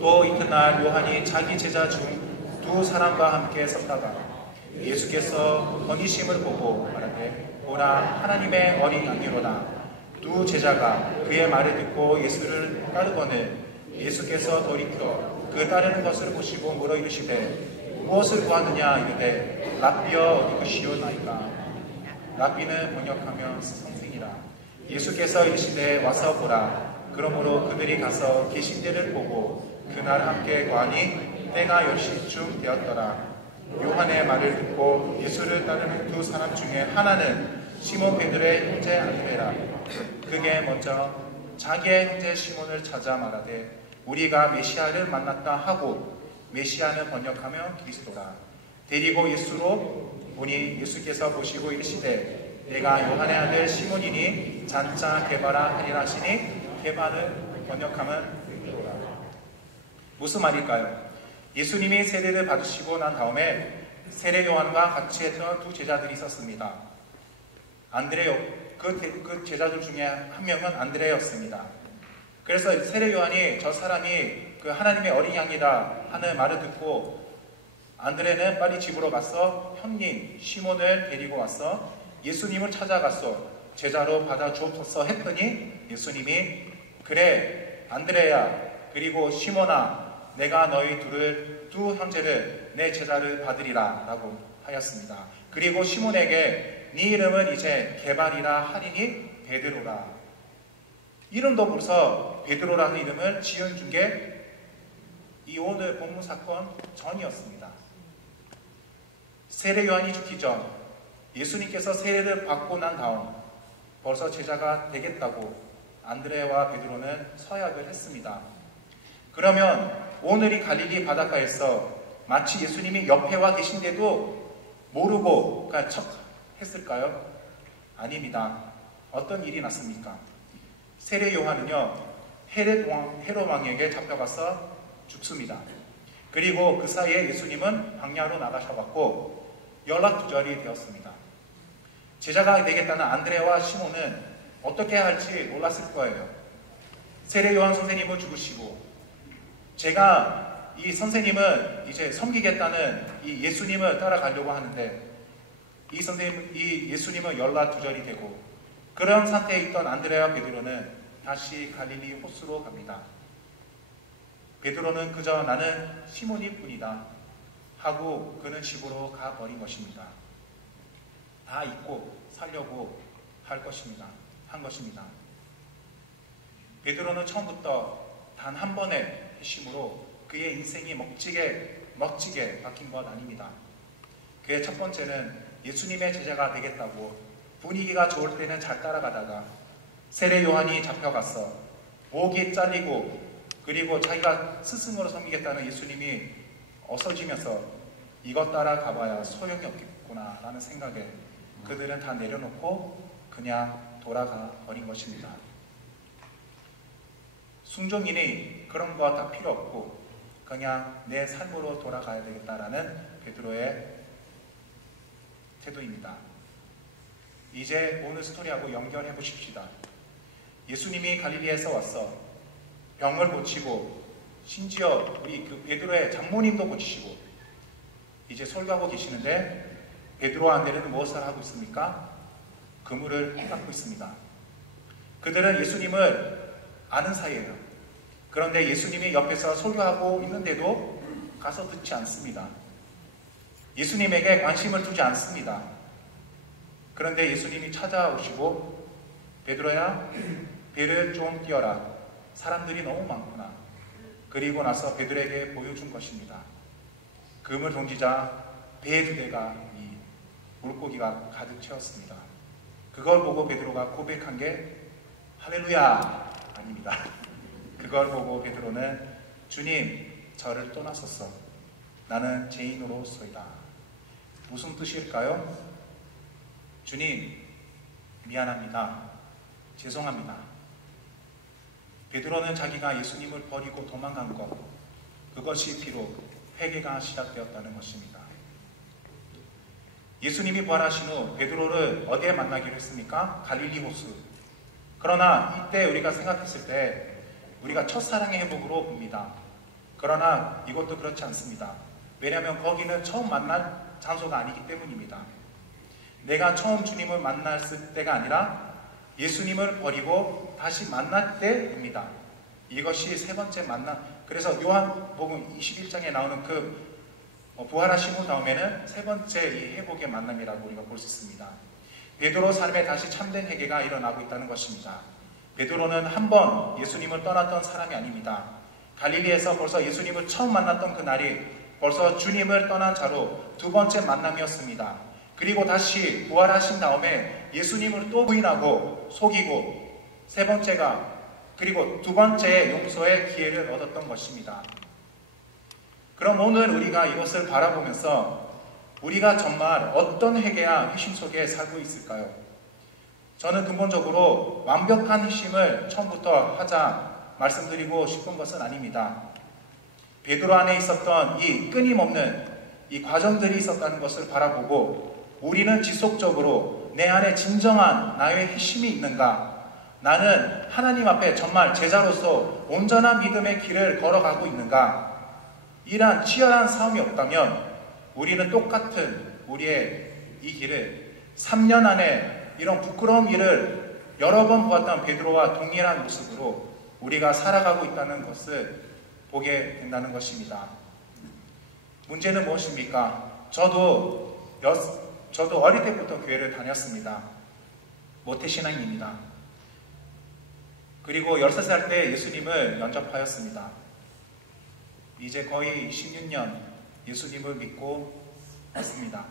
또 이튿날 요한이 자기 제자 중 두 사람과 함께 섰다가 예수께서 건의심을 보고 말하되 보라 하나님의 어린 양이로다. 두 제자가 그의 말을 듣고 예수를 따르거늘 예수께서 돌이켜 그 따르는 것을 보시고 물어 이르시되 무엇을 구하느냐 이르되 랍비여 누구시오나이까. 랍비는 번역하면 선생이라. 예수께서 이르시되 와서 보라. 그러므로 그들이 가서 계신 데를 보고 그날 함께 거하니 때가 10시쯤 되었더라. 요한의 말을 듣고 예수를 따르는 두 사람 중에 하나는 시몬 베드로의 형제 안드레라. 그게 먼저 자기의 형제 시몬을 찾아 말하되 우리가 메시아를 만났다 하고 메시아는 번역하면 그리스도라. 데리고 예수로 오니 예수께서 보시고 이르시되 내가 요한의 아들 시몬이니 잔자 게바라 하리라 하시니 게바를 번역하면 베드로라. 무슨 말일까요? 예수님이 세례를 받으시고 난 다음에 세례 요한과 같이 했던 두 제자들이 있었습니다. 그 제자들 중에 한 명은 안드레였습니다. 그래서 세례 요한이 저 사람이 그 하나님의 어린 양이다 하는 말을 듣고 안드레는 빨리 집으로 가서 형님 시몬을 데리고 와서 예수님을 찾아가서 제자로 받아 주옵소서 했더니 예수님이 그래 안드레야 그리고 시몬아 내가 너희 두 형제를 내 제자를 받으리라 라고 하였습니다. 그리고 시몬에게 네 이름은 이제 게발이라 하리니 베드로라. 이름도 벌써 베드로라는 이름을 지은 게 이 오늘 본문 사건 전이었습니다. 세례 요한이 죽기 전 예수님께서 세례를 받고 난 다음 벌써 제자가 되겠다고 안드레와 베드로는 서약을 했습니다. 그러면 오늘 이 갈릴리 바닷가에서 마치 예수님이 옆에 와 계신데도 모르고 했을까요? 아닙니다. 어떤 일이 났습니까? 세례 요한은요 헤롯 왕에게 잡혀가서 죽습니다. 그리고 그 사이에 예수님은 광야로 나가셔갖고 연락두절이 되었습니다. 제자가 되겠다는 안드레와 시몬은 어떻게 할지 몰랐을 거예요. 세례 요한 선생님은 죽으시고 제가 이 선생님은 이제 섬기겠다는 이 예수님을 따라가려고 하는데 이 예수님은 연락두절이 되고 그런 상태에 있던 안드레와 베드로는 다시 갈릴리 호수로 갑니다. 베드로는 그저 나는 시몬이 뿐이다 하고 그는 집으로 가버린 것입니다. 다 잊고 살려고 한 것입니다. 베드로는 처음부터 단 한 번의 회심으로 그의 인생이 멋지게 바뀐 것 아닙니다. 그의 첫 번째는 예수님의 제자가 되겠다고 분위기가 좋을 때는 잘 따라가다가 세례 요한이 잡혀갔어 목이 잘리고 그리고 자기가 스승으로 섬기겠다는 예수님이 어서지면서 이것 따라가봐야 소용이 없겠고 있구나 라는 생각에 그들은 다 내려놓고 그냥 돌아가 버린 것입니다. 순종이니 그런 거 다 필요 없고 그냥 내 삶으로 돌아가야 되겠다라는 베드로의 태도입니다. 이제 오늘 스토리하고 연결해 보십시다. 예수님이 갈릴리에서 왔어 병을 고치고 심지어 우리 그 베드로의 장모님도 고치시고 이제 설교하고 계시는데 베드로와 안드레는 무엇을 하고 있습니까? 그물을 닦고 있습니다. 그들은 예수님을 아는 사이예요. 그런데 예수님이 옆에서 설교하고 있는데도 가서 듣지 않습니다. 예수님에게 관심을 두지 않습니다. 그런데 예수님이 찾아오시고 베드로야 배를 좀 띄어라. 사람들이 너무 많구나. 그리고 나서 베드로에게 보여준 것입니다. 그물 던지자 배 두 대가 이 물고기가 가득 채웠습니다. 그걸 보고 베드로가 고백한 게 할렐루야 아닙니다. 그걸 보고 베드로는 주님 저를 떠나소서 나는 죄인으로소이다. 무슨 뜻일까요? 주님 미안합니다. 죄송합니다. 베드로는 자기가 예수님을 버리고 도망간 것 그것이 비록 회개가 시작되었다는 것입니다. 예수님이 부활하신 후 베드로를 어디에 만나기로 했습니까? 갈릴리 호수. 그러나 이때 우리가 생각했을 때 우리가 첫사랑의 회복으로 봅니다. 그러나 이것도 그렇지 않습니다. 왜냐하면 거기는 처음 만날 장소가 아니기 때문입니다. 내가 처음 주님을 만났을 때가 아니라 예수님을 버리고 다시 만날 때입니다. 이것이 세 번째 만남. 그래서 요한복음 21장에 나오는 그 부활하신 후 다음에는 세 번째 이 회복의 만남이라고 우리가 볼 수 있습니다. 베드로 삶에 다시 참된 회개가 일어나고 있다는 것입니다. 베드로는 한 번 예수님을 떠났던 사람이 아닙니다. 갈릴리에서 벌써 예수님을 처음 만났던 그 날이 벌써 주님을 떠난 자로 두 번째 만남이었습니다. 그리고 다시 부활하신 다음에 예수님을 또 부인하고 속이고 세 번째가 그리고 두 번째 용서의 기회를 얻었던 것입니다. 그럼 오늘 우리가 이것을 바라보면서 우리가 정말 어떤 회개와 회심 속에 살고 있을까요? 저는 근본적으로 완벽한 회심을 처음부터 하자 말씀드리고 싶은 것은 아닙니다. 베드로 안에 있었던 이 끊임없는 이 과정들이 있었다는 것을 바라보고 우리는 지속적으로 내 안에 진정한 나의 회심이 있는가? 나는 하나님 앞에 정말 제자로서 온전한 믿음의 길을 걸어가고 있는가? 이러한 치열한 싸움이 없다면 우리는 똑같은 우리의 이 길을 3년 안에 이런 부끄러운 일을 여러 번 보았던 베드로와 동일한 모습으로 우리가 살아가고 있다는 것을 보게 된다는 것입니다. 문제는 무엇입니까? 저도 어릴 때부터 교회를 다녔습니다. 모태신앙입니다. 그리고 13살 때 예수님을 영접하였습니다. 이제 거의 16년 예수님을 믿고 왔습니다.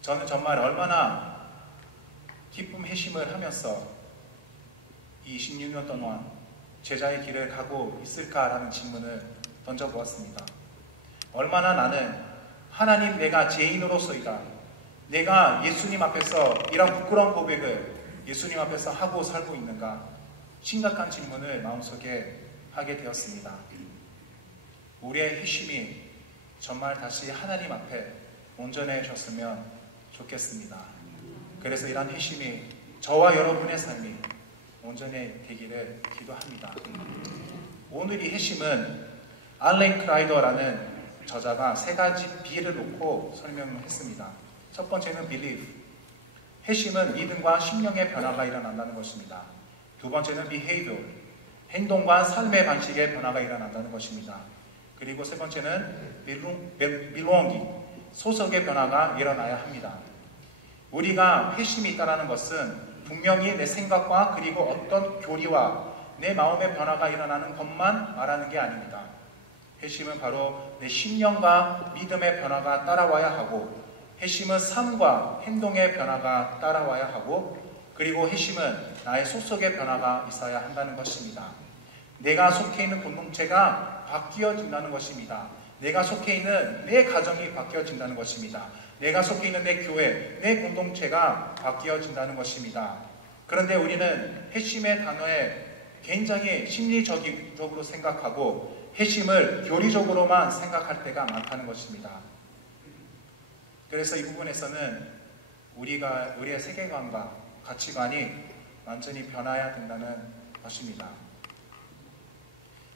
저는 정말 얼마나 기쁨 회심을 하면서 이 16년 동안 제자의 길을 가고 있을까라는 질문을 던져보았습니다. 얼마나 나는 하나님 내가 죄인으로서이다. 내가 예수님 앞에서 이런 부끄러운 고백을 예수님 앞에서 하고 살고 있는가? 심각한 질문을 마음속에 하게 되었습니다. 우리의 회심이 정말 다시 하나님 앞에 온전해졌으면 좋겠습니다. 그래서 이러한 회심이 저와 여러분의 삶이 온전해지기를 기도합니다. 오늘 이 회심은 알렌 크라이더라는 저자가 세 가지 B를 놓고 설명을 했습니다. 첫 번째는 believe. 회심은 믿음과 심령의 변화가 일어난다는 것입니다. 두 번째는 behavior. 행동과 삶의 방식의 변화가 일어난다는 것입니다. 그리고 세 번째는 belonging. 소속의 변화가 일어나야 합니다. 우리가 회심이 있다는 것은 분명히 내 생각과 그리고 어떤 교리와 내 마음의 변화가 일어나는 것만 말하는 게 아닙니다. 회심은 바로 내 심령과 믿음의 변화가 따라와야 하고, 회심은 삶과 행동의 변화가 따라와야 하고, 그리고 회심은 나의 속속의 변화가 있어야 한다는 것입니다. 내가 속해 있는 공동체가 바뀌어진다는 것입니다. 내가 속해 있는 내 가정이 바뀌어진다는 것입니다. 내가 속해 있는 내 교회, 내 공동체가 바뀌어진다는 것입니다. 그런데 우리는 핵심의 단어에 굉장히 심리적으로 생각하고 핵심을 교리적으로만 생각할 때가 많다는 것입니다. 그래서 이 부분에서는 우리의 세계관과 가치관이 완전히 변화해야 된다는 것입니다.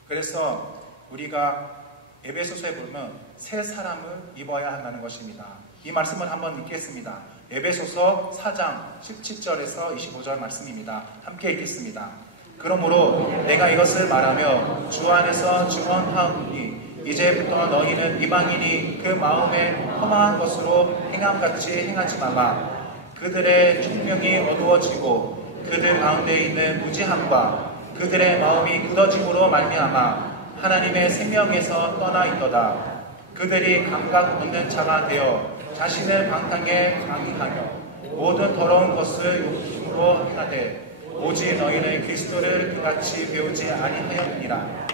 그래서 우리가 에베소서에 보면 새 사람을 입어야 한다는 것입니다. 이 말씀을 한번 읽겠습니다. 에베소서 4장 17절에서 25절 말씀입니다. 함께 읽겠습니다. 그러므로 내가 이것을 말하며 주 안에서 증언하오니 이제부터 너희는 이방인이 그 마음에 험한 것으로 행함같이 행하지 말라. 그들의 총명이 어두워지고 그들 가운데 있는 무지함과 그들의 마음이 굳어짐으로 말미암아 하나님의 생명에서 떠나 있도다. 그들이 감각 없는 자가 되어 자신을 방탕에 강의하며 모든 더러운 것을 욕심으로 행하되 오직 너희는 그리스도를 그같이 배우지 아니하였느니라.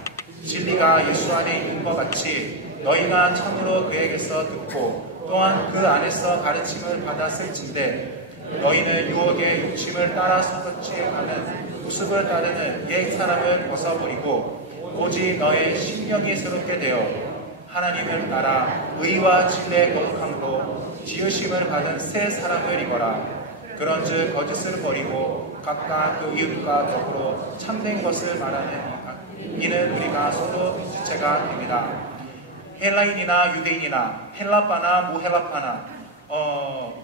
진리가 예수 안에 있는 것 같이 너희가 처음으로 그에게서 듣고 또한 그 안에서 가르침을 받았을진데 너희는 유혹의 욕심을 따라 서지 않은 모습을 따르는 옛 사람을 벗어버리고 오직 너의 심령이 새롭게 되어 하나님을 따라 의와 진리의 거룩함으로 지으심을 받은 새 사람을 입어라. 그런즉 거짓을 버리고 각각 그 이웃과 더불어 참된 것을 말하는 이는 우리가 서로 지체가 됩니다. 헬라인이나 유대인이나 헬라파나 무헬라파나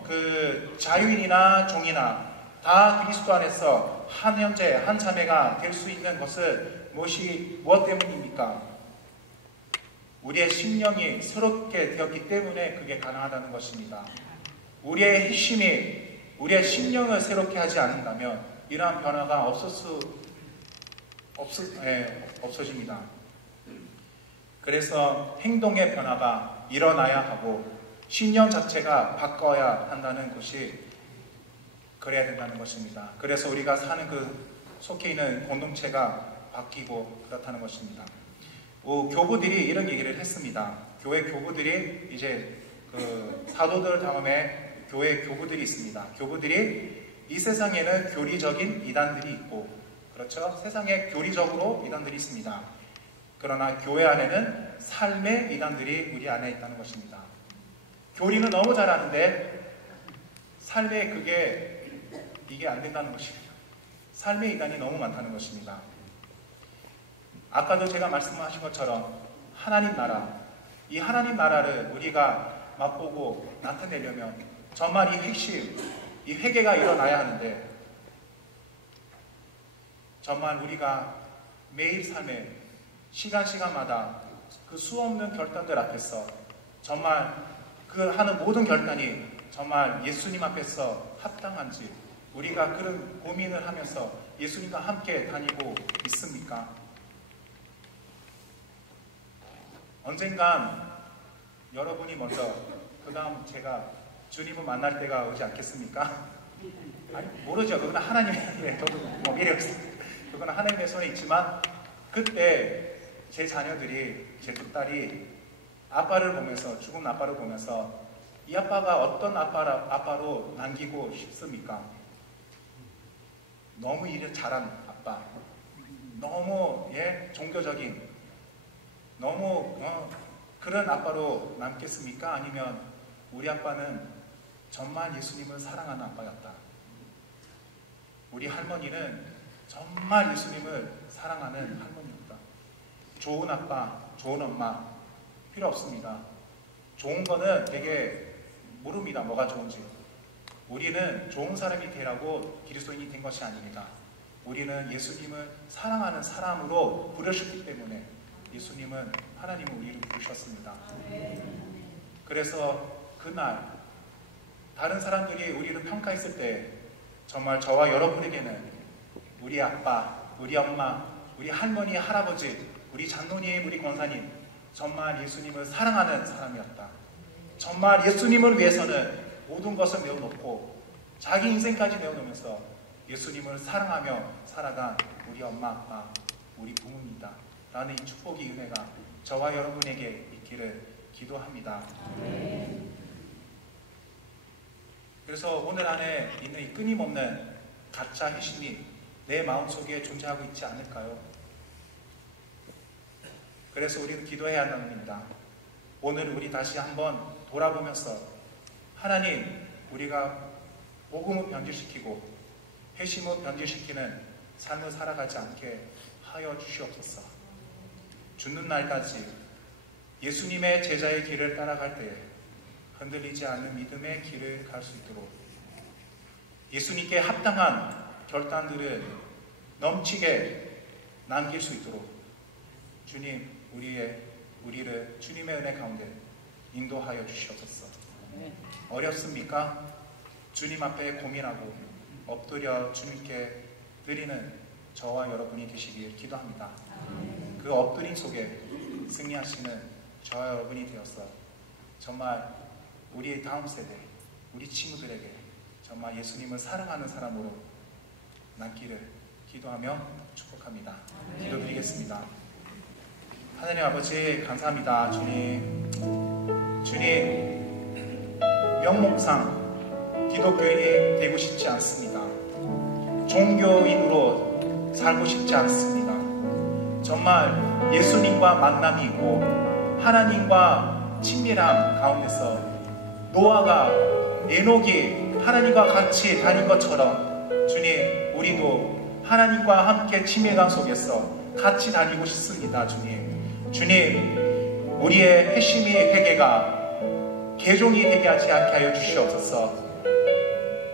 그 자유인이나 종이나 다 그리스도 안에서 한 형제 한 자매가 될 수 있는 것은 무엇 때문입니까? 우리의 심령이 새롭게 되었기 때문에 그게 가능하다는 것입니다. 우리의 핵심이 우리의 심령을 새롭게 하지 않는다면 이러한 변화가 없어집니다. 그래서 행동의 변화가 일어나야 하고 신념 자체가 바꿔야 한다는 것이 그래야 된다는 것입니다. 그래서 우리가 사는 속해 있는 공동체가 바뀌고 그렇다는 것입니다. 교부들이 이런 얘기를 했습니다. 교회 교부들이 이제 사도들 다음에 교회 교부들이 있습니다. 교부들이 이 세상에는 교리적인 이단들이 있고, 그렇죠? 세상에 교리적으로 이단들이 있습니다. 그러나 교회 안에는 삶의 이단들이 우리 안에 있다는 것입니다. 교리는 너무 잘하는데 삶에 이게 안 된다는 것입니다. 삶의 이단이 너무 많다는 것입니다. 아까도 제가 말씀하신 것처럼 하나님 나라, 이 하나님 나라를 우리가 맛보고 나타내려면 정말 이 핵심, 이 회개가 일어나야 하는데 정말 우리가 매일 삶에 시간마다 그 수없는 결단들 앞에서 정말 그 하는 모든 결단이 정말 예수님 앞에서 합당한지 우리가 그런 고민을 하면서 예수님과 함께 다니고 있습니까? 언젠간 여러분이 먼저 그 다음 제가 주님을 만날 때가 오지 않겠습니까? 아니, 모르죠. 그건 하나님의 그건 하나님의 손에 있지만 그때 제 자녀들이, 제 두 딸이 아빠를 보면서, 죽은 아빠를 보면서 이 아빠가 어떤 아빠로 남기고 싶습니까? 너무 일을 잘한 아빠, 너무 종교적인, 너무 그런 아빠로 남겠습니까? 아니면 우리 아빠는 정말 예수님을 사랑하는 아빠였다. 우리 할머니는 정말 예수님을 사랑하는 할머니였다. 좋은 아빠, 좋은 엄마 필요 없습니다. 좋은 거는 되게 모릅니다. 뭐가 좋은지. 우리는 좋은 사람이 되라고 그리스도인이 된 것이 아닙니다. 우리는 예수님을 사랑하는 사람으로 부르셨기 때문에 예수님은 하나님은 우리를 부르셨습니다. 그래서 그날 다른 사람들이 우리를 평가했을 때 정말 저와 여러분에게는 우리 아빠, 우리 엄마, 우리 할머니, 할아버지, 우리 장로님, 우리 권사님 정말 예수님을 사랑하는 사람이었다. 정말 예수님을 위해서는 모든 것을 내어놓고 자기 인생까지 내어놓으면서 예수님을 사랑하며 살아간 우리 엄마, 아빠, 우리 부모입니다. 라는 이 축복의 은혜가 저와 여러분에게 있기를 기도합니다. 그래서 오늘 안에 있는 이 끊임없는 가짜 회심이 내 마음속에 존재하고 있지 않을까요? 그래서 우리는 기도해야 한다는 겁니다. 오늘 우리 다시 한번 돌아보면서 하나님, 우리가 복음을 변질시키고 회심을 변질시키는 삶을 살아가지 않게 하여 주시옵소서. 죽는 날까지 예수님의 제자의 길을 따라갈 때에 흔들리지 않는 믿음의 길을 갈 수 있도록 예수님께 합당한 결단들을 넘치게 남길 수 있도록 주님, 우리를 주님의 은혜 가운데 인도하여 주시옵소서. 어렵습니까? 주님 앞에 고민하고 엎드려 주님께 드리는 저와 여러분이 되시길 기도합니다. 그 엎드림 속에 승리하시는 저와 여러분이 되어서 정말 우리의 다음 세대, 우리 친구들에게 정말 예수님을 사랑하는 사람으로 남기를 기도하며 축복합니다. 기도드리겠습니다. 하나님 아버지, 감사합니다. 주님, 명목상 기독교인이 되고 싶지 않습니다. 종교인으로 살고 싶지 않습니다. 정말 예수님과 만남이 있고 하나님과 친밀함 가운데서 노아가 에녹이 하나님과 같이 다닌 것처럼 주님, 우리도 하나님과 함께 친밀감 속에서 같이 다니고 싶습니다. 주님, 우리의 회심이 회개가 개종이 되게 하지 않게 하여 주시옵소서.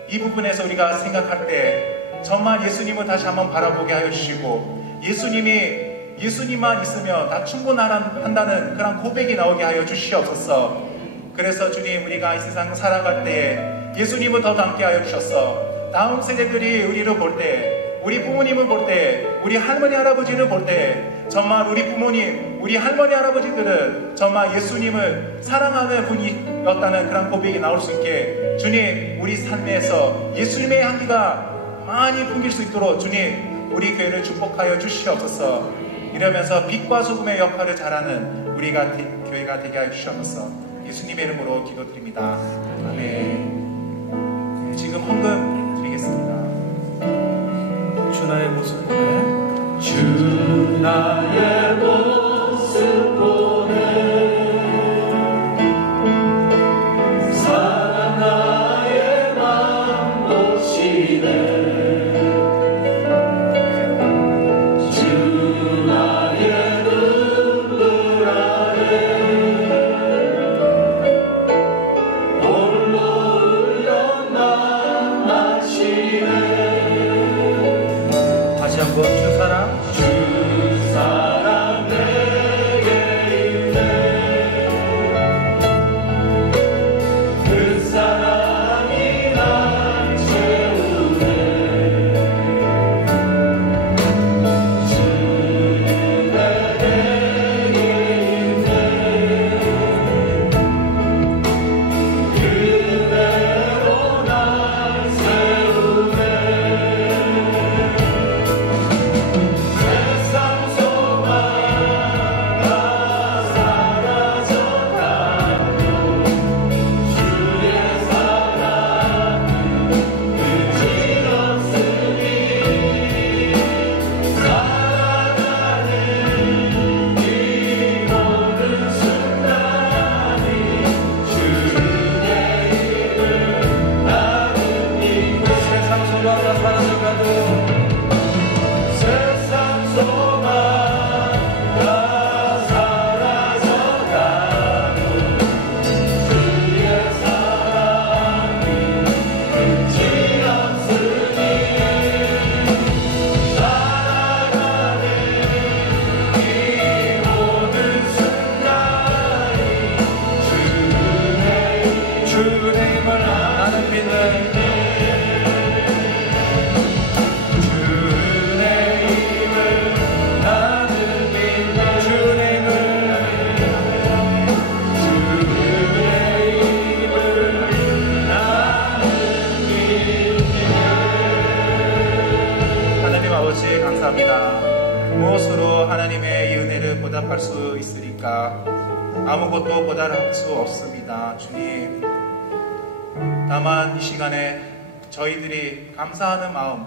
이 부분에서 우리가 생각할 때 정말 예수님을 다시 한번 바라보게 하여 주시고 예수님만 있으면 다 충분한다는 그런 고백이 나오게 하여 주시옵소서. 그래서 주님, 우리가 이 세상 살아갈 때에 예수님을 더 닮게 하여 주셔서 다음 세대들이 우리를 볼 때, 우리 부모님을 볼 때, 우리 할머니 할아버지를 볼 때 정말 우리 부모님, 우리 할머니 할아버지들은 정말 예수님을 사랑하는 분이었다는 그런 고백이 나올 수 있게 주님, 우리 삶에서 예수님의 향기가 많이 풍길 수 있도록 주님, 우리 교회를 축복하여 주시옵소서. 이러면서 빛과 소금의 역할을 잘하는 우리가 교회가 되게 하여 주시옵소서. 예수님의 이름으로 기도드립니다. 아멘. 지금 헌금 드리겠습니다. 주 나의 모습 보네, 주 나의 모습 보네, 사랑 나의 맘 보시네. 무엇으로 하나님의 이 은혜를 보답할 수 있으리까? 아무것도 보답할 수 없습니다. 주님, 다만 이 시간에 저희들이 감사하는 마음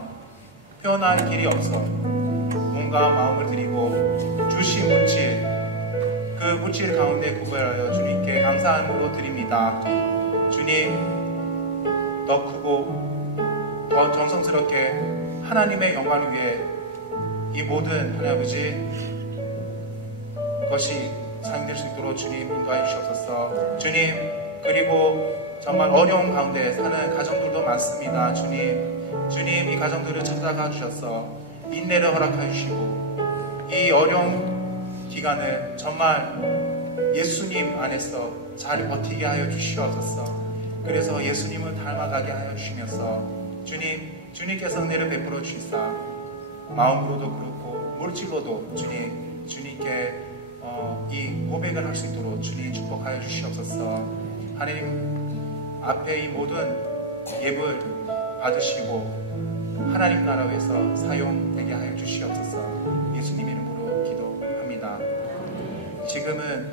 표현할 길이 없어 몸과 마음을 드리고 주신 물질 그 물질 가운데 구별하여 주님께 감사함으로 드립니다. 주님 더 크고 더 정성스럽게 하나님의 영광을 위해 이 모든 하나님 아버지 것이 사용될 수 있도록 주님 인도하여 주시옵소서. 주님 그리고 정말 어려운 가운데 사는 가정들도 많습니다. 주님 이 가정들을 찾아가 주셔서 인내를 허락하여 주시고 이 어려운 기간을 정말 예수님 안에서 잘 버티게 하여 주시옵소서. 그래서 예수님을 닮아가게 하여 주시면서 주님께서 은혜를 베풀어 주시사 마음으로도 그렇고 물질로도 주님께 이 고백을 할 수 있도록 주님 축복하여 주시옵소서. 하나님 앞에 이 모든 예불 받으시고 하나님 나라 위해서 사용되게 하여 주시옵소서. 예수님 이름으로 기도합니다. 지금은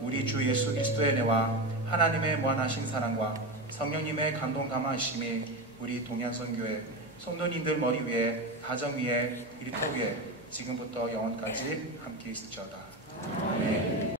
우리 주 예수 그리스도의 은혜와 하나님의 무한하신 사랑과 성령님의 감동 감화하심이 우리 동양선교회 성도님들 머리 위에 가정 위에 일터 위에 지금부터 영원까지 함께 있을지어다. 아멘.